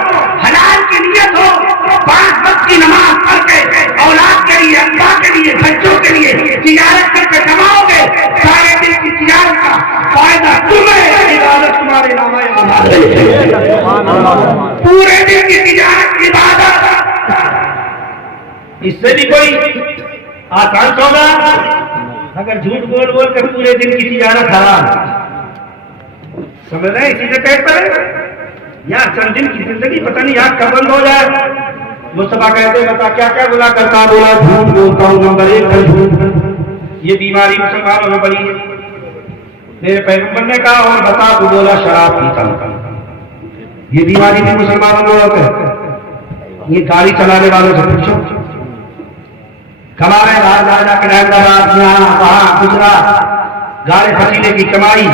हलाल की नियत हो। 5 वक्त की नमाज पढ़ के औलाद के लिए, अब्बा के लिए, बच्चों के लिए तिजारत करके कमाओगे, सारे दिन की तिजारत का फायदा तुम्हें, इबादत तुम्हारे नाम पूरे दिन की तिजारत की इबादत। इससे भी कोई आसान सौदा? अगर झूठ बोल बोल कर पूरे दिन की तिजारत हराम, समझ रहे? इसी से कहते हैं यार चंद दिन की जिंदगी पता नहीं यार कब बंद हो जाए। मुस्तफा कहते हैं बता क्या क्या गुनाह करता? बोला झूठ बोलता हूँ, नंबर 1 है झूठ। ये बीमारी मुसलमानों में बड़ी है। मेरे पैगंबर ने कहा और बता तो बोला शराब पीता हूँ। ये बीमारी भी मुसलमानों में होती है। ये गाड़ी चलाने वालों से पूछो, कमा रहे बाहर जा जाकर अहमदाबाद, यहाँ वहां गुजरात, गाड़ी फसीले की कमाई।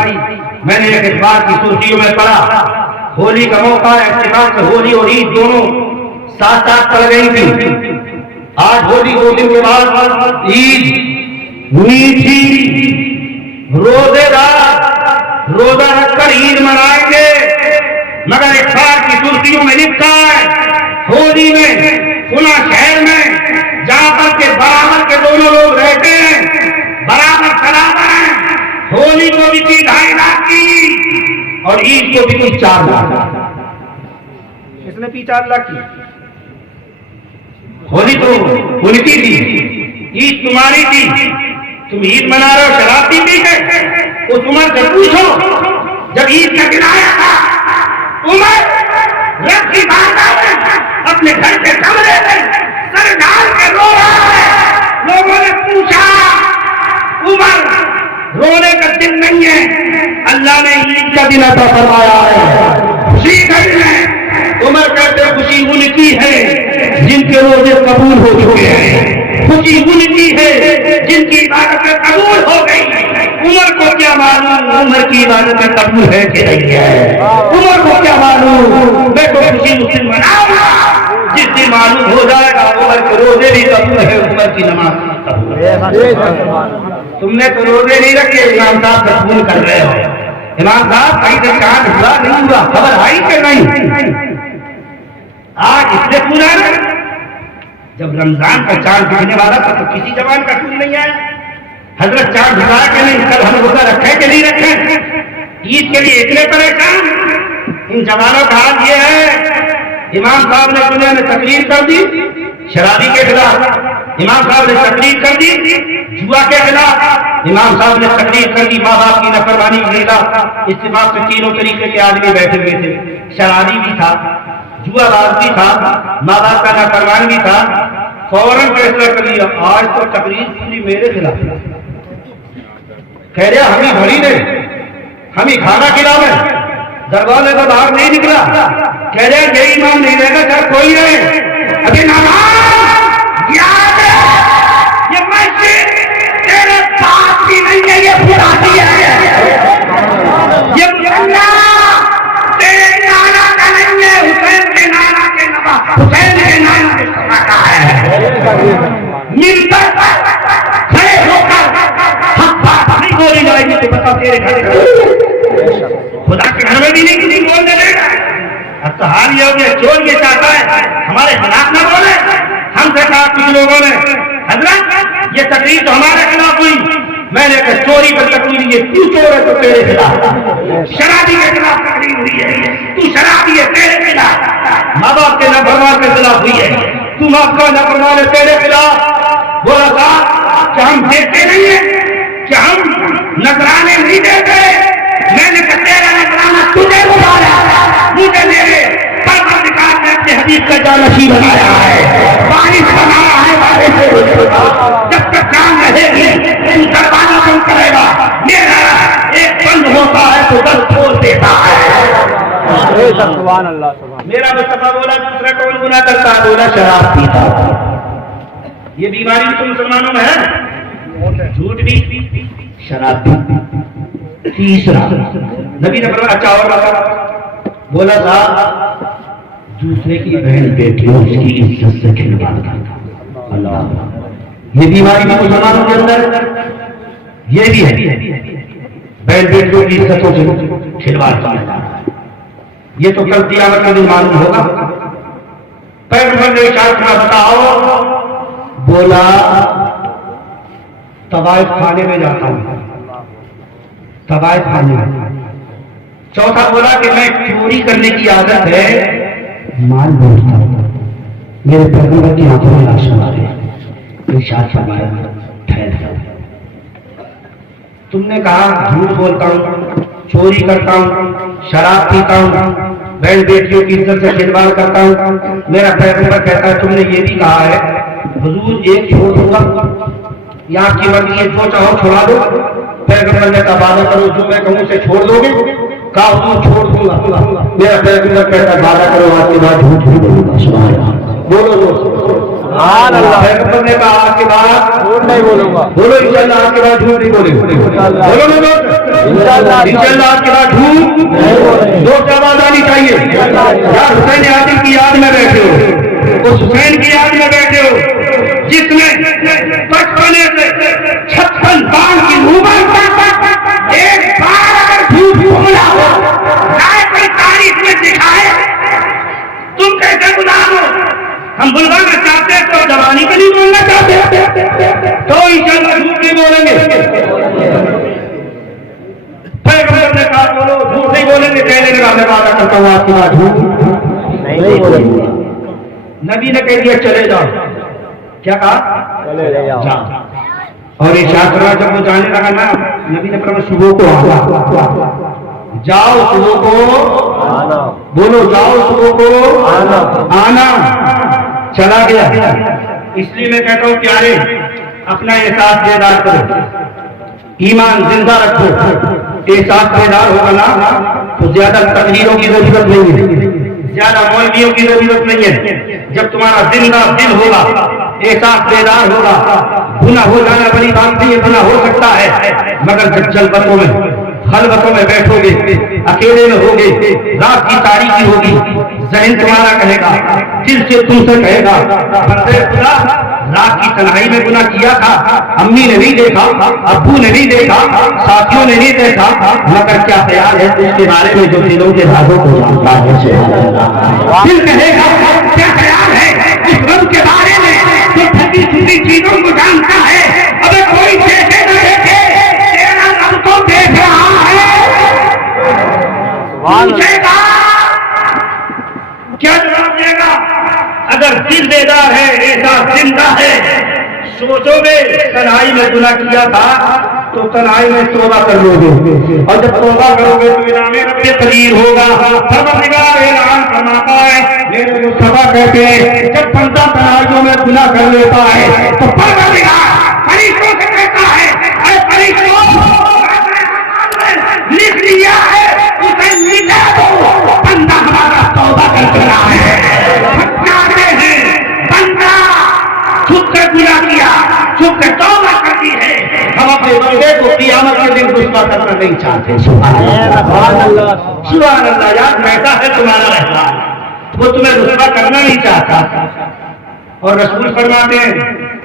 मैंने एक इतबार की सुर्खियों में पढ़ा, होली का मौका है, इत्तेफाक से होली और ईद दोनों साथ साथ पड़ गई थी। आज होली 2 दिन के बाद ईद, मीठी रोजेदार रोजा रखकर ईद मनाएंगे, मगर इफ्तार की सुर्खियों में लिखा है होली में पुनः शहर में जहां पर के बराबर के दोनों लोग रहते हैं, बराबर हैं, होली को भी की 2.5 लाख की और ईद को भी कोई 4 लाख। इसने भी 4 लाख की। होली तो उनकी थी, ईद तुम्हारी थी। तुम ईद मना रहे हो, शराब पी है। उस उमर से पूछो, जब ईद का दिन आया था, उमर रब की बारगाह में अपने घर के कमरे में सर डाल के रो रहा है। लोगों ने पूछा, उमर रोने का दिन नहीं है, अल्लाह ने ईद का दिन अता फरमाया है, खुशी का दिन है। उमर कहते खुशी उनकी है जिनके रोजे कबूल हो चुके हैं, खुशी उनकी है जिनकी इबादतें कबूल हो गई। उमर को क्या मालूम उमर की इबादतें कबूल है कि नहीं है, उमर को क्या मालूम। मैं तो खुशी उस दिन मनाऊंगा जिस दिन मालूम हो जाएगा उमर के रोजे भी कबूल है, उमर की नमाज कबूल है। तुमने तो रोजे नहीं रखे, इमाम साहब से फोन कर रहे हो, इमाम साहब कहीं से चांद हुआ नहीं हुआ, खबर आई कि नहीं। आज इससे पूरा जब रमजान का चांद दिखने वाला था तो किसी जवान का खून नहीं आया। हजरत चांद दिखाया कि नहीं, कल हम रोजा रखे कि नहीं रखे, ईद के लिए इतने परेशान। इन जवानों का हाल ये है, इमाम साहब ने दुनिया में तकरीर कर दी शराबी के खिलाफ, इमाम साहब ने तकरीर कर दी जुआ के खिलाफ, इमाम साहब ने तकरीर कर दी माँ बाप की नफरमानी के खिलाफ। इस्तेमाल से तीनों तरीके के आदमी बैठे हुए थे, शराबी भी था, जुआबाज भी था, माँ बाप का नाफरमान भी था। फौरन फैसला कर लिया, आज तो तकरीर पूरी मेरे खिलाफ। कह रहे हम ही भरी दे, हम ही खाना खिलावे, दरवाजे से बाहर नहीं निकला। कह रहे ये इमाम नहीं रहेगा चाहे कोई रहे। अभी नमाज याद है, ये मस्जिद तेरे पास की नहीं है, ये पुरानी है, ये मुसल्ला तेरे नाना का नहीं है, हुसैन के नाना के नवा, हुसैन के नाना के सभा का है। मिलकर खड़े होकर हम बात नहीं बोली जाएगी तो बता तेरे घर खुदा के घर में भी नहीं बोलने देगा। अब तो हाल ये हो गया, चोर ये चाहता है हमारे खिलाफ न बोले। हमसे कहा कुछ लोगों ने, हजरत ये तकरीर तो हमारे खिलाफ हुई। मैंने कहा चोरी पर तकरीर ये तू चोर है तो तेरे खिलाफ, शराबी के खिलाफ तकरीर हुई है, तू शराबी है तेरे खिलाफ, माँ बाप के नाफरमान के खिलाफ हुई है, तू माँ का नाफरमान है तेरे खिलाफ। बोला था कि हम देखते नहीं है, कि हम नजराने नहीं देते। मैंने कहा तेरा नजराना तुझे बुलाया, मुझे मेरे परवरदिगार ने अपने हबीब का जानशी बनाया है, बारिश बनाया है, बारिश से जब तक जान रहेगी तू दरवाजा बंद करेगा, मेरा एक बंद होता है तो 10 खोल देता है। सुभान अल्लाह, सुभान। मेरा मुस्तफा बोला दूसरा कौन गुनाह करता है, बोला शराब पीता। ये बीमारी तो मुसलमानों में है, झूठ भी शराब भी। तीसरा नबी ने फरमाया अच्छा और बता, बोला था दूसरे की बहन बेटियों की इज्जत से खिलवाड़ करता। अल्लाह, ये बीमारी भी मुसलमानों के अंदर ये भी है, बहन बेटियों की इज्जतों से खिलवाड़ करता। ये तो कल क़यामत के दिन मालूम होगा। पैगंबर ने इशारा किया बताओ, बोला तवाइफ खाने में जाता हूं, तवाइफ खाने में। चौथा बोला कि मैं चोरी करने की आदत है, माल बोलता हूं, मेरे पैगंबर की आंखों में आंसू आ रहे। इरशाद फरमाया ठहर जाओ, तुमने कहा झूठ बोलता हूं, चोरी करता हूं, शराब पीता हूं, बहन बेटियों की इज्जत से खिलवाड़ करता हूं। मेरा पैगंबर कहता है तुमने ये भी कहा है हुजूर एक छोड़ दूंगा, या आपकी मर्जी है जो चाहो छुड़ा दो। पैगंबर ने कहा वादा करो जो मैं कहूं से छोड़ दोगे, कहा हुजूर छोड़ दूंगा। मेरा पैगंबर कहता है वादा करो आज के बाद झूठ नहीं बोलूंगा। सुभान अल्लाह, बोलो सुभान अल्लाह। पैगंबर ने कहा आज के बाद झूठ नहीं बोलूंगा, बोलो इंशाअल्लाह आज के बाद झूठ नहीं बोलेंगे, बोलो इंशाअल्लाह आज के बाद झूठ नहीं बोलेंगे। दो आवाज आनी चाहिए, यार हुसैन आदिल की याद में बैठे हो, उस हुसैन की याद में बैठे हो जिसने 55 से 56 वादा करता हूँ आपकी बात झूठ नहीं बोलेंगे। नबी ने कह दिया चले जाओ। क्या कहा? चले जाओ। जाओ। और ये शास्त्रा जब वो जाने लगा ना, नबी ने फरमाया सुबह को आना, जाओ सुबह को आना, बोलो, जाओ सुबह को आना। आना। चला गया। इसलिए मैं कहता हूँ प्यारे, अपना एहसास बेदार करो, ईमान जिंदा रखो। एहसास बेदार होगा ना तो ज्यादा तकरीरों की जरूरत नहीं है, ज्यादा मौलवियों की जरूरत नहीं है। जब तुम्हारा जिंदा दिल होगा, एहसास बेदार होगा, गुनाह हो जाना बड़ी बात नहीं है, गुनाह हो सकता है, मगर जब जलवतों में खलवतों में बैठोगे, अकेले में होगे, रात की तारीकी होगी, ज़हन तुम्हारा कहेगा, दिल से तुमसे कहेगा, बंदे खुदा रात की तन्हाई में गुनाह किया था, अम्मी ने नहीं देखा, अब्बू ने नहीं देखा, साथियों ने नहीं देखा, मगर क्या ख्याल है उसके बारे में जो दिलों के राजों को जानता है। दिल कहेगा क्या ख्याल है इस रब के बारे में जो ठगी छुपी चीजों को जानता है। अबे कोई देखे न देखे, तेरा रब तो देख रहा है। पूछेगा क्या जवाब देगा? अगर दिल बेदार है, एहसास जिंदा है, सोचोगे तन्हाई में गुनाह किया था तो तन्हाई में तौबा कर लोगे, और जब तौबा करोगे तो इनाम रब्बे करीर होगा। परवरदिगार ऐलान फरमाता है, मेरे मुस्तफा कहते हैं जब बंदा तन्हाइयों में गुनाह कर लेता है तो परवरदिगार फरिश्तों से कहता है, अरे फरिश्तों लिख लिया है, उसे मिटा दो, बंदा हमारा तौबा कर रहा है। बंदा छुप कर गुनाह किया, छुप कर तौबा कर दी है। हम अपने बंदे को क़यामत के दिन रुस्वा करना नहीं चाहते। सुभान अल्लाह, सुभान अल्लाह। यार कहता है तुम्हारा रहमान, वो तुम्हें रुस्वा करना नहीं चाहता। और रसूल फरमाते हैं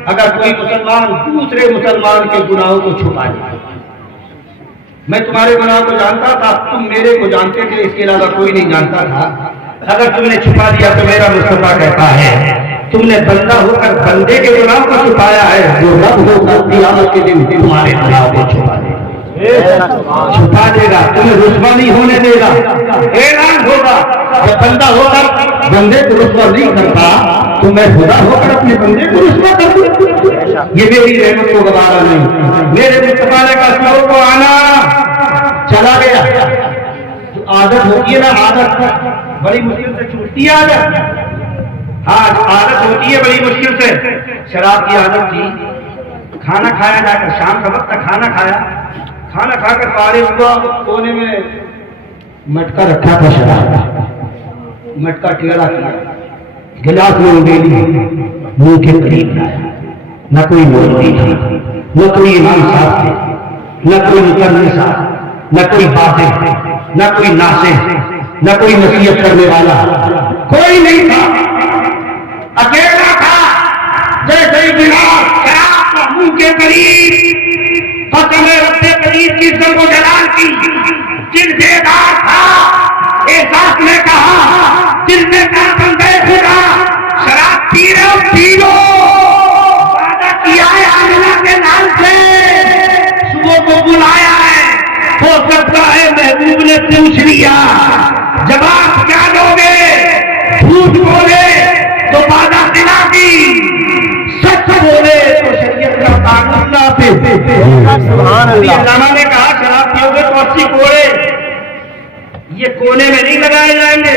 अगर कोई मुसलमान दूसरे मुसलमान के गुनाहों को छुपा दे, मैं तुम्हारे गुनाह को जानता था, तुम मेरे को जानते थे, इसके अलावा कोई नहीं जानता था, अगर तुमने छुपा दिया तो मेरा मुस्तफा कहता है तुमने बंदा होकर बंदे के गुनाह को छुपाया है, जो रब होकर क़यामत के दिन तुम्हारे गुनाह को छुपा देगा, तुम्हें रुस्वा नहीं होने देगा। ऐलान होगा जब बंदा होकर बंदे को रुस्वा नहीं करता तो मैं खुदा होकर अपने बंदे को रुस्वा कर दूं। ये मेरी रहमत को गवारा नहीं। मेरे मुस्तफा ने कहा सुबह को आना, चला गया। आदत होती है ना, आदत बड़ी मुश्किल से छूटती है। आदत, हाँ आदत होती है बड़ी मुश्किल से। शराब की आदत थी, खाना खाया जाकर शाम का वक्त खाना खाया, खाना खाकर फारिग हुआ, कोने में मटका रखा था शराब, मटका टेढ़ा किया, गिलास में उंडेली मुंह के करीब लाया। न कोई मौलवी था, न कोई इमाम साहब थे, न कोई मुकर्री साहब, न कोई बातें, न कोई नासे, न कोई नसीहत करने वाला, कोई नहीं था। अकेला था, जैसे ही गिलास शराब का मुंह के करीब, कसम रब्बे करीब की इज्जत को जलाल की, दिल बेदार था। एहसास ने कहा, दिल में कहा बंदे खुदा शराब पी रहे हो, पी लो, वादा किया है आमिना के नाम से, सुबह को बुलाया है, हो सकता है महबूब ने पूछ लिया, जवाब क्या दोगे? झूठ बोले तो वादा दिला दी, सच बोले तो शरीयत का कानून नाफिज। अल्लामा ने कहा शराब पियोगे तो 80 कोड़े, ये कोने में नहीं लगाए जाएंगे,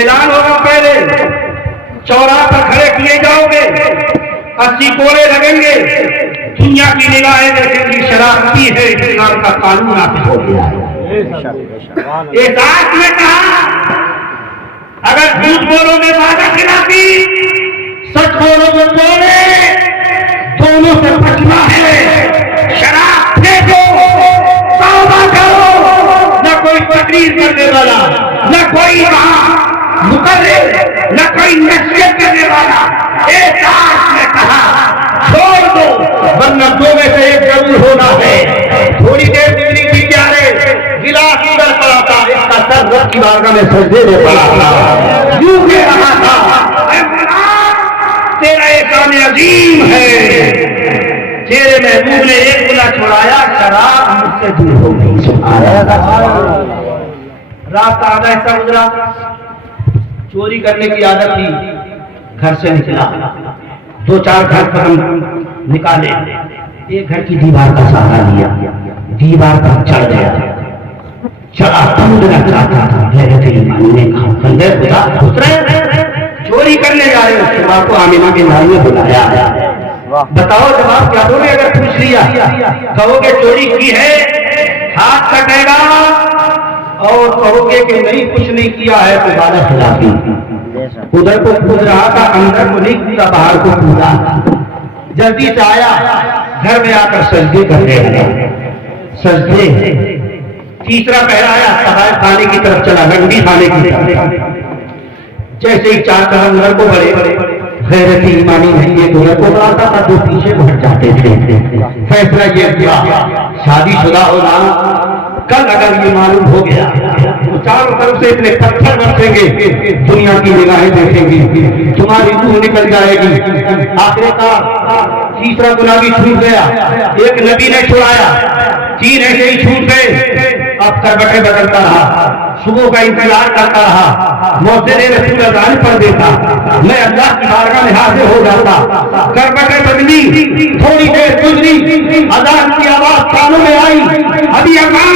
ऐलान होगा पहले, चौराहे पर खड़े किए जाओगे, 80 कोड़े लगेंगे, दुनिया की निगाहें देखेंगी शराब पी है, इस्लाम का कानून नाफिज हो गया है। एहसास ने कहा अगर झूठ बोलोगे वादा खिलाफी, सच बोलोगे बोले, दोनों से बचना है। शराब फेंको, तौबा करो, न कोई तकरीर करने वाला, न कोई वहां मुकर्रिर, न कोई नसीहत करने वाला। एहसास ने कहा छोड़ दो, वरना दो में से एक जरूर होना है। थोड़ी देर बिजली थी प्यारे, गिलास उधर पड़ा था, इसका सर रब की बारगाह में सजदे में पड़ा था, यूं कह रहा था तेरा एहसान अजीम है, तेरे महबूब ने एक गुनाह छुड़ाया, शराब मुझसे दूर हो गई। रात का आधा हिस्सा गुजरा, चोरी करने की आदत थी, घर से निकला, 2-4 घर कदम निकाले, एक घर की दीवार का सहारा लिया, दीवार पर चढ़ गया, चढ़ा कूदना चाहता था। गैरत ईमानी ने कहा, बंदे खुदा घुस रहे, चोरी करने जा रहे हो। उसके बाद को आमिना के लाल में बुलाया, बताओ जवाब क्या दोगे? अगर पूछ लिया कहोगे चोरी की है, हाथ कटेगा, और कहोगे कि नहीं कुछ नहीं किया है तो ज्यादा खिलाफी। उधर को कूद रहा था, अंदर को नहीं कूदा, बाहर को कूदा। जल्दी से आया, घर में आकर सजदे करने लगा, सजदे। तीसरा पहरा आया, सहाय खाने की तरफ चला, लंडी खाने की तरफ। जैसे ही 4 कदम उधर को बढ़े, गैरत ईमानी नहीं है, उधर को बढ़ाता था, 2 पीछे को हट जाते थे। फैसला ये किया, शादीशुदा होना कल अगर ये मालूम हो गया तो चारों तरफ से इतने पत्थर बरसेंगे, दुनिया की निगाहें देखेंगी, तुम्हारी रूह निकल जाएगी। आखिरकार तीसरा गुनाह भी छूट गया, एक नबी ने छुड़ाया, 3 ऐसे ही छूट गए। अब करवटें बदलता रहा, सुबह का इंतजार करता रहा, मौज़िन रसूल अज़ान पढ़ देता, मैं अल्लाह की बारगाह में हाजिर हो जाता। करवटें बदली, थोड़ी देर गुजरी, अज़ान की आवाज कानों में आई, अभी अज़ान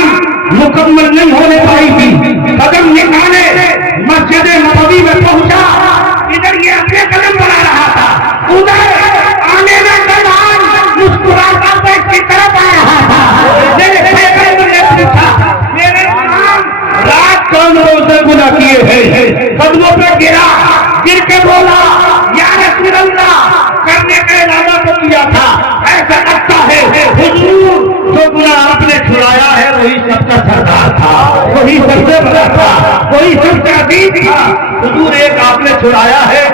मुकम्मल नहीं होने पाई थी, कदम निकाले मस्जिद नबवी में पहुंचा, इधर ये अपने कदम बढ़ा रहा था, उधर आने में दरबार मुस्कुराता हुआ इसकी तरफ आ रहा था। मेरे पैगंबर ने पूछा, मेरे इमाम रात कौन रोज़े गुनाह किए हैं? कदमों पे गिरा, गिर के बोला, या रसूल अल्लाह, करने का इरादा तो किया था, ऐसा लगता है हुजूर जो गुनाह आपने छुड़ाया है वही सबका सरदार था, वही सबसे बड़ा था, वही सबसे अजीज था। हुजूर एक आपने छुड़ाया है,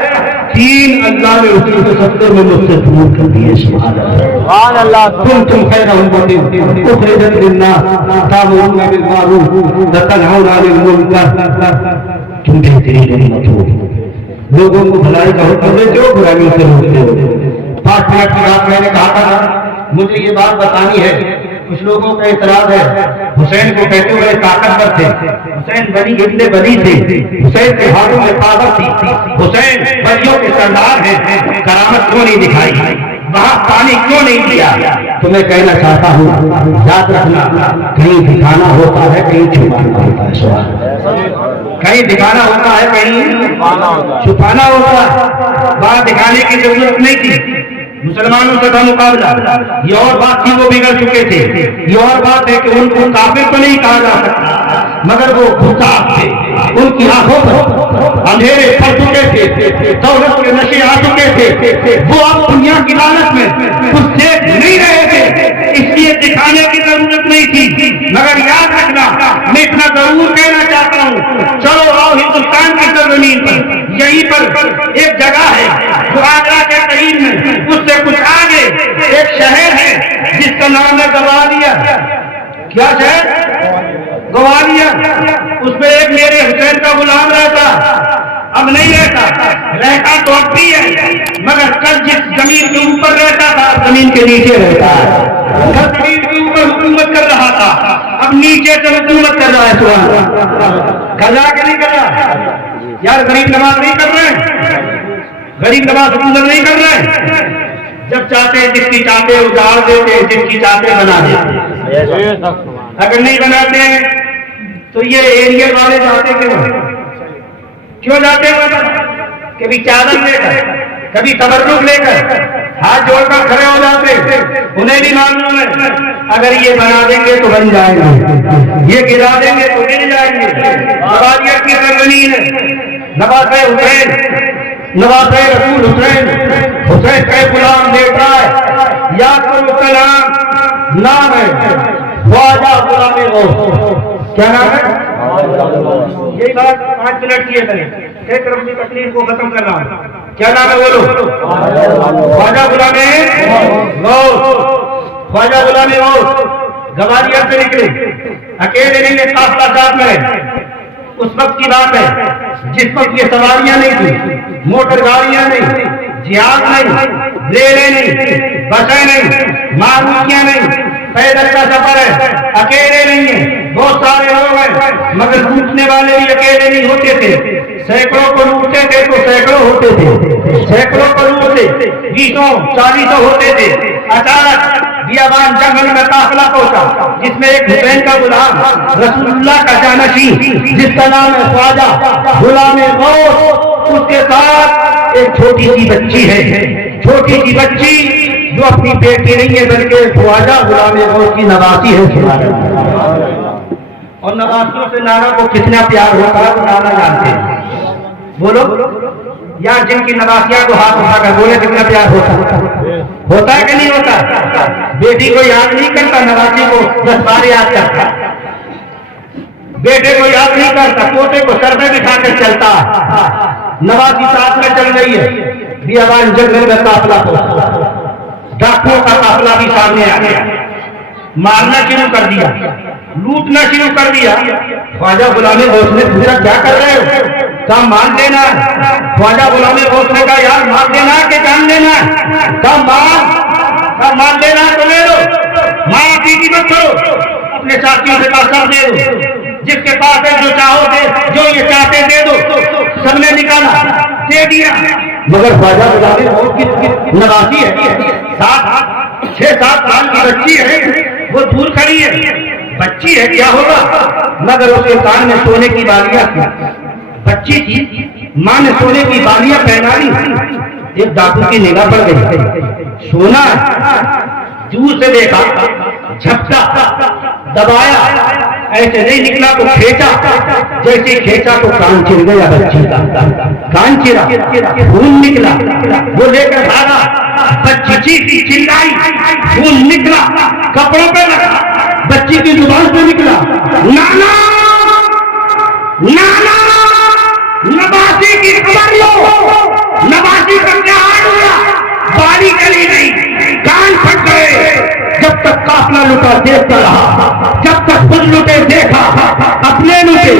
3 अल्लाह ने उसी को 70 में मुझसे दूर कर दिए। सुभान अल्लाह। तुम खैर उम्मतिन उखरिजत लिन्नास तामुरूना बिल मारूफ व तनहौना अनिल मुनकर। तुम बेहतरीन उम्मत हो, लोगों को भलाई का हुक्म देते हो, बुराइयों से रोकते हो। 5 मिनट की बात मैंने कहा था, मुझे ये बात बतानी है। कुछ लोगों का इतराज है, हुसैन को कहते हुए ताकतवर थे, हुसैन बनी इब्ने बनी थे, हुसैन के हाथों में पावर थी, हुसैन बलियों के सरदार हैं, करामत क्यों नहीं दिखाई, वहां पानी क्यों नहीं दिया? तो मैं कहना चाहता हूँ, याद रखना, कहीं दिखाना होता है, कहीं छुपाना होता है। सवाल, कहीं दिखाना होता है, कहीं छुपाना होता है। वहां दिखाने की जरूरत नहीं थी, मुसलमानों से था मुकाबला। ये और बात थी, वो बिगड़ चुके थे। ये और बात है कि उनको काफिर तो नहीं कहा जा सकता, मगर वो गुस्ताख थे, उनकी आंखों पर अंधेरे पड़ चुके थे, दौलत के नशे आ चुके थे, वो अब दुनिया की लालच में कुछ देख नहीं रहे थे, इसलिए दिखाने की जरूरत नहीं थी। मगर याद रखना, मैं इतना जरूर कहना चाहता हूँ, चलो आओ हिंदुस्तान की सरजमीन पर, यहीं पर एक जगह है जो आगरा के करीब में, उससे कुछ आगे एक शहर है जिसका नाम है ग्वालियर। क्या शहर? ग्वालियर। उसमें एक मेरे हुसैन का गुलाम रहता, अब नहीं रहता तो अब भी है, मगर कल जिस जमीन के ऊपर रहता था, जमीन के नीचे रहता है। कल जमीन के ऊपर हुकूमत कर रहा था, अब नीचे से हुकूमत कर रहा है। कर रहा कि नहीं कर रहा? यार गरीब नवाज नहीं कर रहे, गरीब नवाज हुकूमत नहीं कर रहे। जब चाहते जिसकी चाहते उजाड़ देते, जिसकी चाहते बना देते। अगर नहीं बनाते हैं तो ये एरिया वाले जाते क्यों जाते हैं? कभी चादर लेकर, कभी तबर्रुक लेकर हाथ जोड़कर खड़े हो जाते। उन्हें भी मालूम है अगर ये बना देंगे तो बन जाएंगे, ये गिरा देंगे तो गिर जाएंगे। ग्वालियर की सरजमीन है, नवाज़े हुसैन, नवाज़े रसूल हुसैन, हुसैन का गुलाम लेट रहा है, याद करो उसका नाम है ख्वाजा गुलाम गौस। क्या नाम है? यही बात 5 मिनट किए करें, एक तरफ की तकलीफ को खत्म करना। क्या नाम है बोलो? ख्वाजा गुलाम गौस। ख्वाजा गुलाम गौस ग्वालियर से निकले, अकेले नहीं, काफिला साथ में। उस वक्त की बात है जिस वक्त ये सवारियां नहीं थी, मोटर गाड़ियां नहीं, जिहाद नहीं, रेलें नहीं, बसें नहीं, मारुतियां नहीं, पैदल का सफर है, अकेले नहीं है। बहुत सारे लोग हैं, मगर लूटने वाले भी अकेले नहीं होते थे। सैकड़ों को लूटते थे तो सैकड़ों होते थे, सैकड़ों को लूटते 20-40 होते थे। अचानक बियाबान जंगल में काफिला पहुंचा, जिसमें एक हुसैन का गुलाम, रसूलुल्लाह का जानशी, जिसका नाम है ख्वाजा गुलाम गौस, उसके साथ एक छोटी सी बच्ची है, छोटी सी बच्ची जो अपनी बेटी नहीं है बल्कि ख्वाजा गुलाम गौस की नवासी है। और नवासियों से नाना को कितना प्यार होता है तो नाना जानते हैं। बोलो यार, जिनकी नवासिया को हाथ उठाकर बोले कितना प्यार होता है कि नहीं होता? बेटी को याद नहीं करता, नवासी को 10 बार याद करता, बेटे को याद नहीं करता, पोते को सर में बिठाकर चलता। नवासी साथ में चल रही है, बियाबान जंगल में काफिला पहुंचा, डाकुओं का काफिला भी सामने आ गया, मारना शुरू कर दिया, लूटना शुरू कर दिया। ख्वाजा गुलाम गौस ने पूछा क्या कर रहे हो? कहा मार देना। ख्वाजा गुलाम गौस ने कहा यार मार देना कि जान देना? कहा मार देना तो ले लो, माँ पीटी मत करो, अपने साथियों से कहा सर दे दो, जिसके पास है जो चाहो दे, जो ये चाहते दे दो। सबने निकाला, दे दिया। मगर ख्वाजा गुलाम गौस की नवासी है, 6-7 साल की बच्ची है, वो दूर खड़ी है, बच्ची है क्या होगा? मगर उसके कान में सोने की बालियां थी, बच्ची थी, माँ ने सोने की बालियां पहना ली। एक डाकू की निगाह पड़ गई, सोना दूर से देखा, झपटा, दबाया, ऐसे नहीं निकला तो खींचा, जैसे खींचा तो कान चिर गया बच्ची का, कान चिरा, खून निकला, वो लेकर भागा, बच्ची चीखी चिल्लाई, खून निकला, कपड़ों पे लगा, बच्ची की जुबान से निकला नाना नाना, नवासी की खबर लो, नवासी का क्या हाल हुआ? बाली गली नहीं, कान फट गए। जब तक काफिला लुटा देखता रहा, जब तक खुद लुटे देखा, अपने लुटे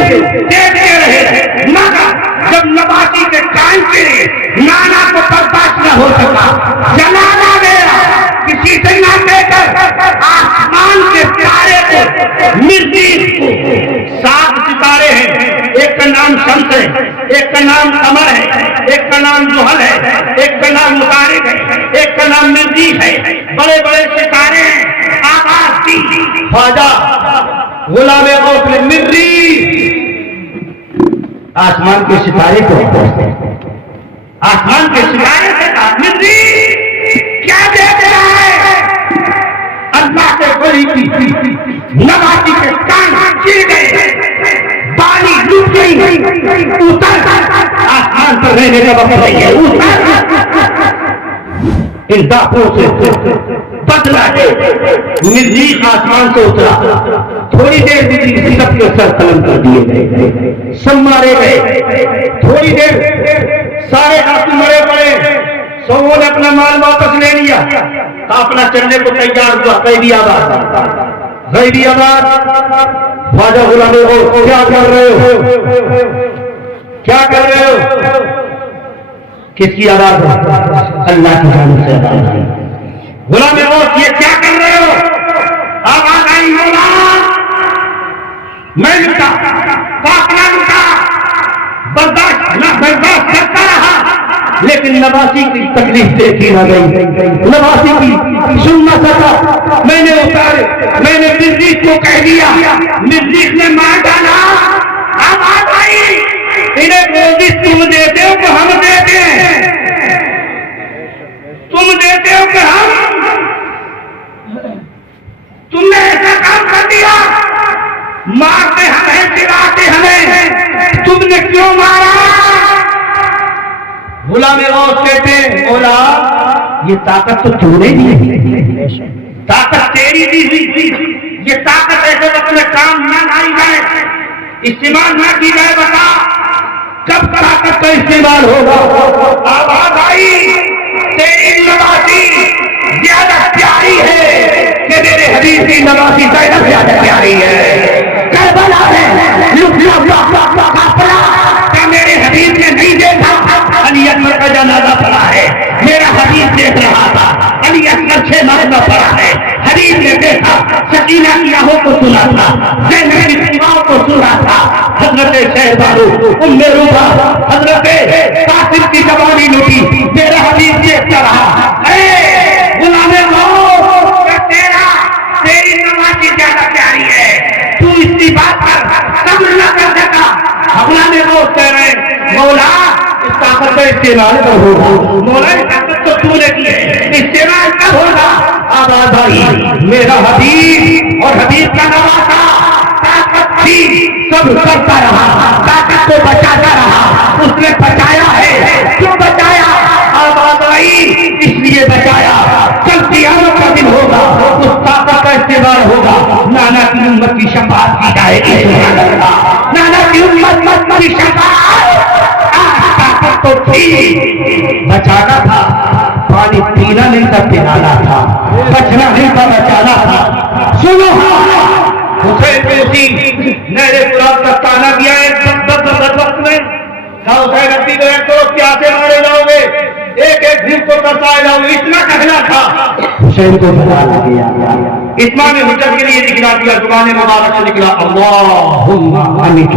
देखते रहे, मगर जब नवासी के कान चिरे, नाना को बर्दाश्त न हो सका, जलाना गया, किसी से ना देकर आसमान के तारे को, मिर्दीर को, 7 सितारे हैं, एक का नाम शम्स है, एक का नाम कमर है, एक का नाम जुहल है, एक का नाम मुतारिक है, एक का नाम मिर्दीर है, बड़े बड़े सितारे हैं। आवाज दी ख्वाजा गुलाम गौस ने, मिर्दीर, आसमान के सितारे को, आसमान के सितारे से कहा मिर्दीर क्या देख रहा है? अल्लाह के वली की नवासी के कान चिर गए, बाली लुट गई, उतर आसमान पर रहने का वक्त नहीं है, उतर। इन डाकुओं से बदला है। मिर्दीर आसमान से उतरा, थोड़ी देर मिर्दीर सिकट के सर कलम कर दिए गए, सब मारे गए। थोड़ी देर सारे डाकू मरे पड़े, सबों ने अपना माल वापस ले लिया, काफिला चलने को तैयार हुआ। गैबियाबाद, गैबियाबाद, ख्वाजा गुलाम गौस क्या कर रहे हो? क्या कर रहे हो? किसकी आवाज है? अल्लाह की जानिब से आवाज है। गुलाम गौस ये क्या कर रहे हो? आवाज आई, मौला मैं लुटा, काफिला लुटा, बर्दाश्त करता रहा, लेकिन नवासी की तकलीफ देखी न गई, नवासी की सुन न सका। मैंने उतारे, मैंने मिर्दीर को कह दिया, मिर्दीर ने मार डाला। आवाज आई, इन्हें रोजी तुम देते हो कि हम देते हैं? तुम देते हो कि हम? तुमने ऐसा काम कर दिया, मारते हमें, गिराते हमें, तुमने क्यों मारा? गुलाम गौस कहते हैं, बोला ये ताकत तो तूने दी, ताकत तेरी दी हुई, ये ताकत ऐसे वक्त में काम न लाई जाए, इस्तेमाल न की जाए, बता कब ताकत का इस्तेमाल होगा? आवाज आई, तेरी नवासी ज्यादा प्यारी है कि मेरे हबीब की नवासी ज्यादा प्यारी है। करबला है लुटा काफिला, क्या मेरे हबीब ने नहीं देखा? अली अकबर का जनाजा पड़ा है, मेरा हबीब देख रहा था, अली अकबर 6 माह में पड़ा है, हबीब ने देखा, सकीना की आहों को सुना था, ज़ैनब की दुआओं को सुना था, हजरत शहबारू उम्मे रूबा हजरत कासिम की जवानी लूटी, मेरा हबीब देखता रहा। गुलामे मौत तेरा तेरी नमाज़ी ज्यादा प्यारी है, तू इसी बात पर सब्र न कर सका। गुलामे मौत कह रहे मौला इस ताकत का इस्तेमाल कब होगा, मौला इस ताकत तो तूने की है, इस्तेमाल कब होगा। आवाज आई मेरा हबीब और हबीब का नवासा ताकत थी, सब करता रहा, ताकत को बचाता रहा, उसने बचाया है। क्यों बचाया? आवाज आई इसलिए बचाया, कल क़यामत का दिन होगा, उस ताकत का इस्तेमाल होगा, नाना की उम्मत की शफाअत की जाएगी। नाना की उम्मत की शफाअत ताकत तो थी, बचाना था, पानी पीना नहीं था पिलाना था, बचना नहीं था बचाना था। सुनो हुसैन को उसी नहरे गुलाब का ताना दिया है वक्त में, हुसैन अपनी तो एक तो प्यासे मारे जाओगे, एक एक दिन को तरसाए जाओगे, इतना कहना था। हुसैन को बता दिया, इत्माम हुज्जत के लिए निकला दिया, जुबान मुबारक से निकला अल्लाहुम्मा अमीन।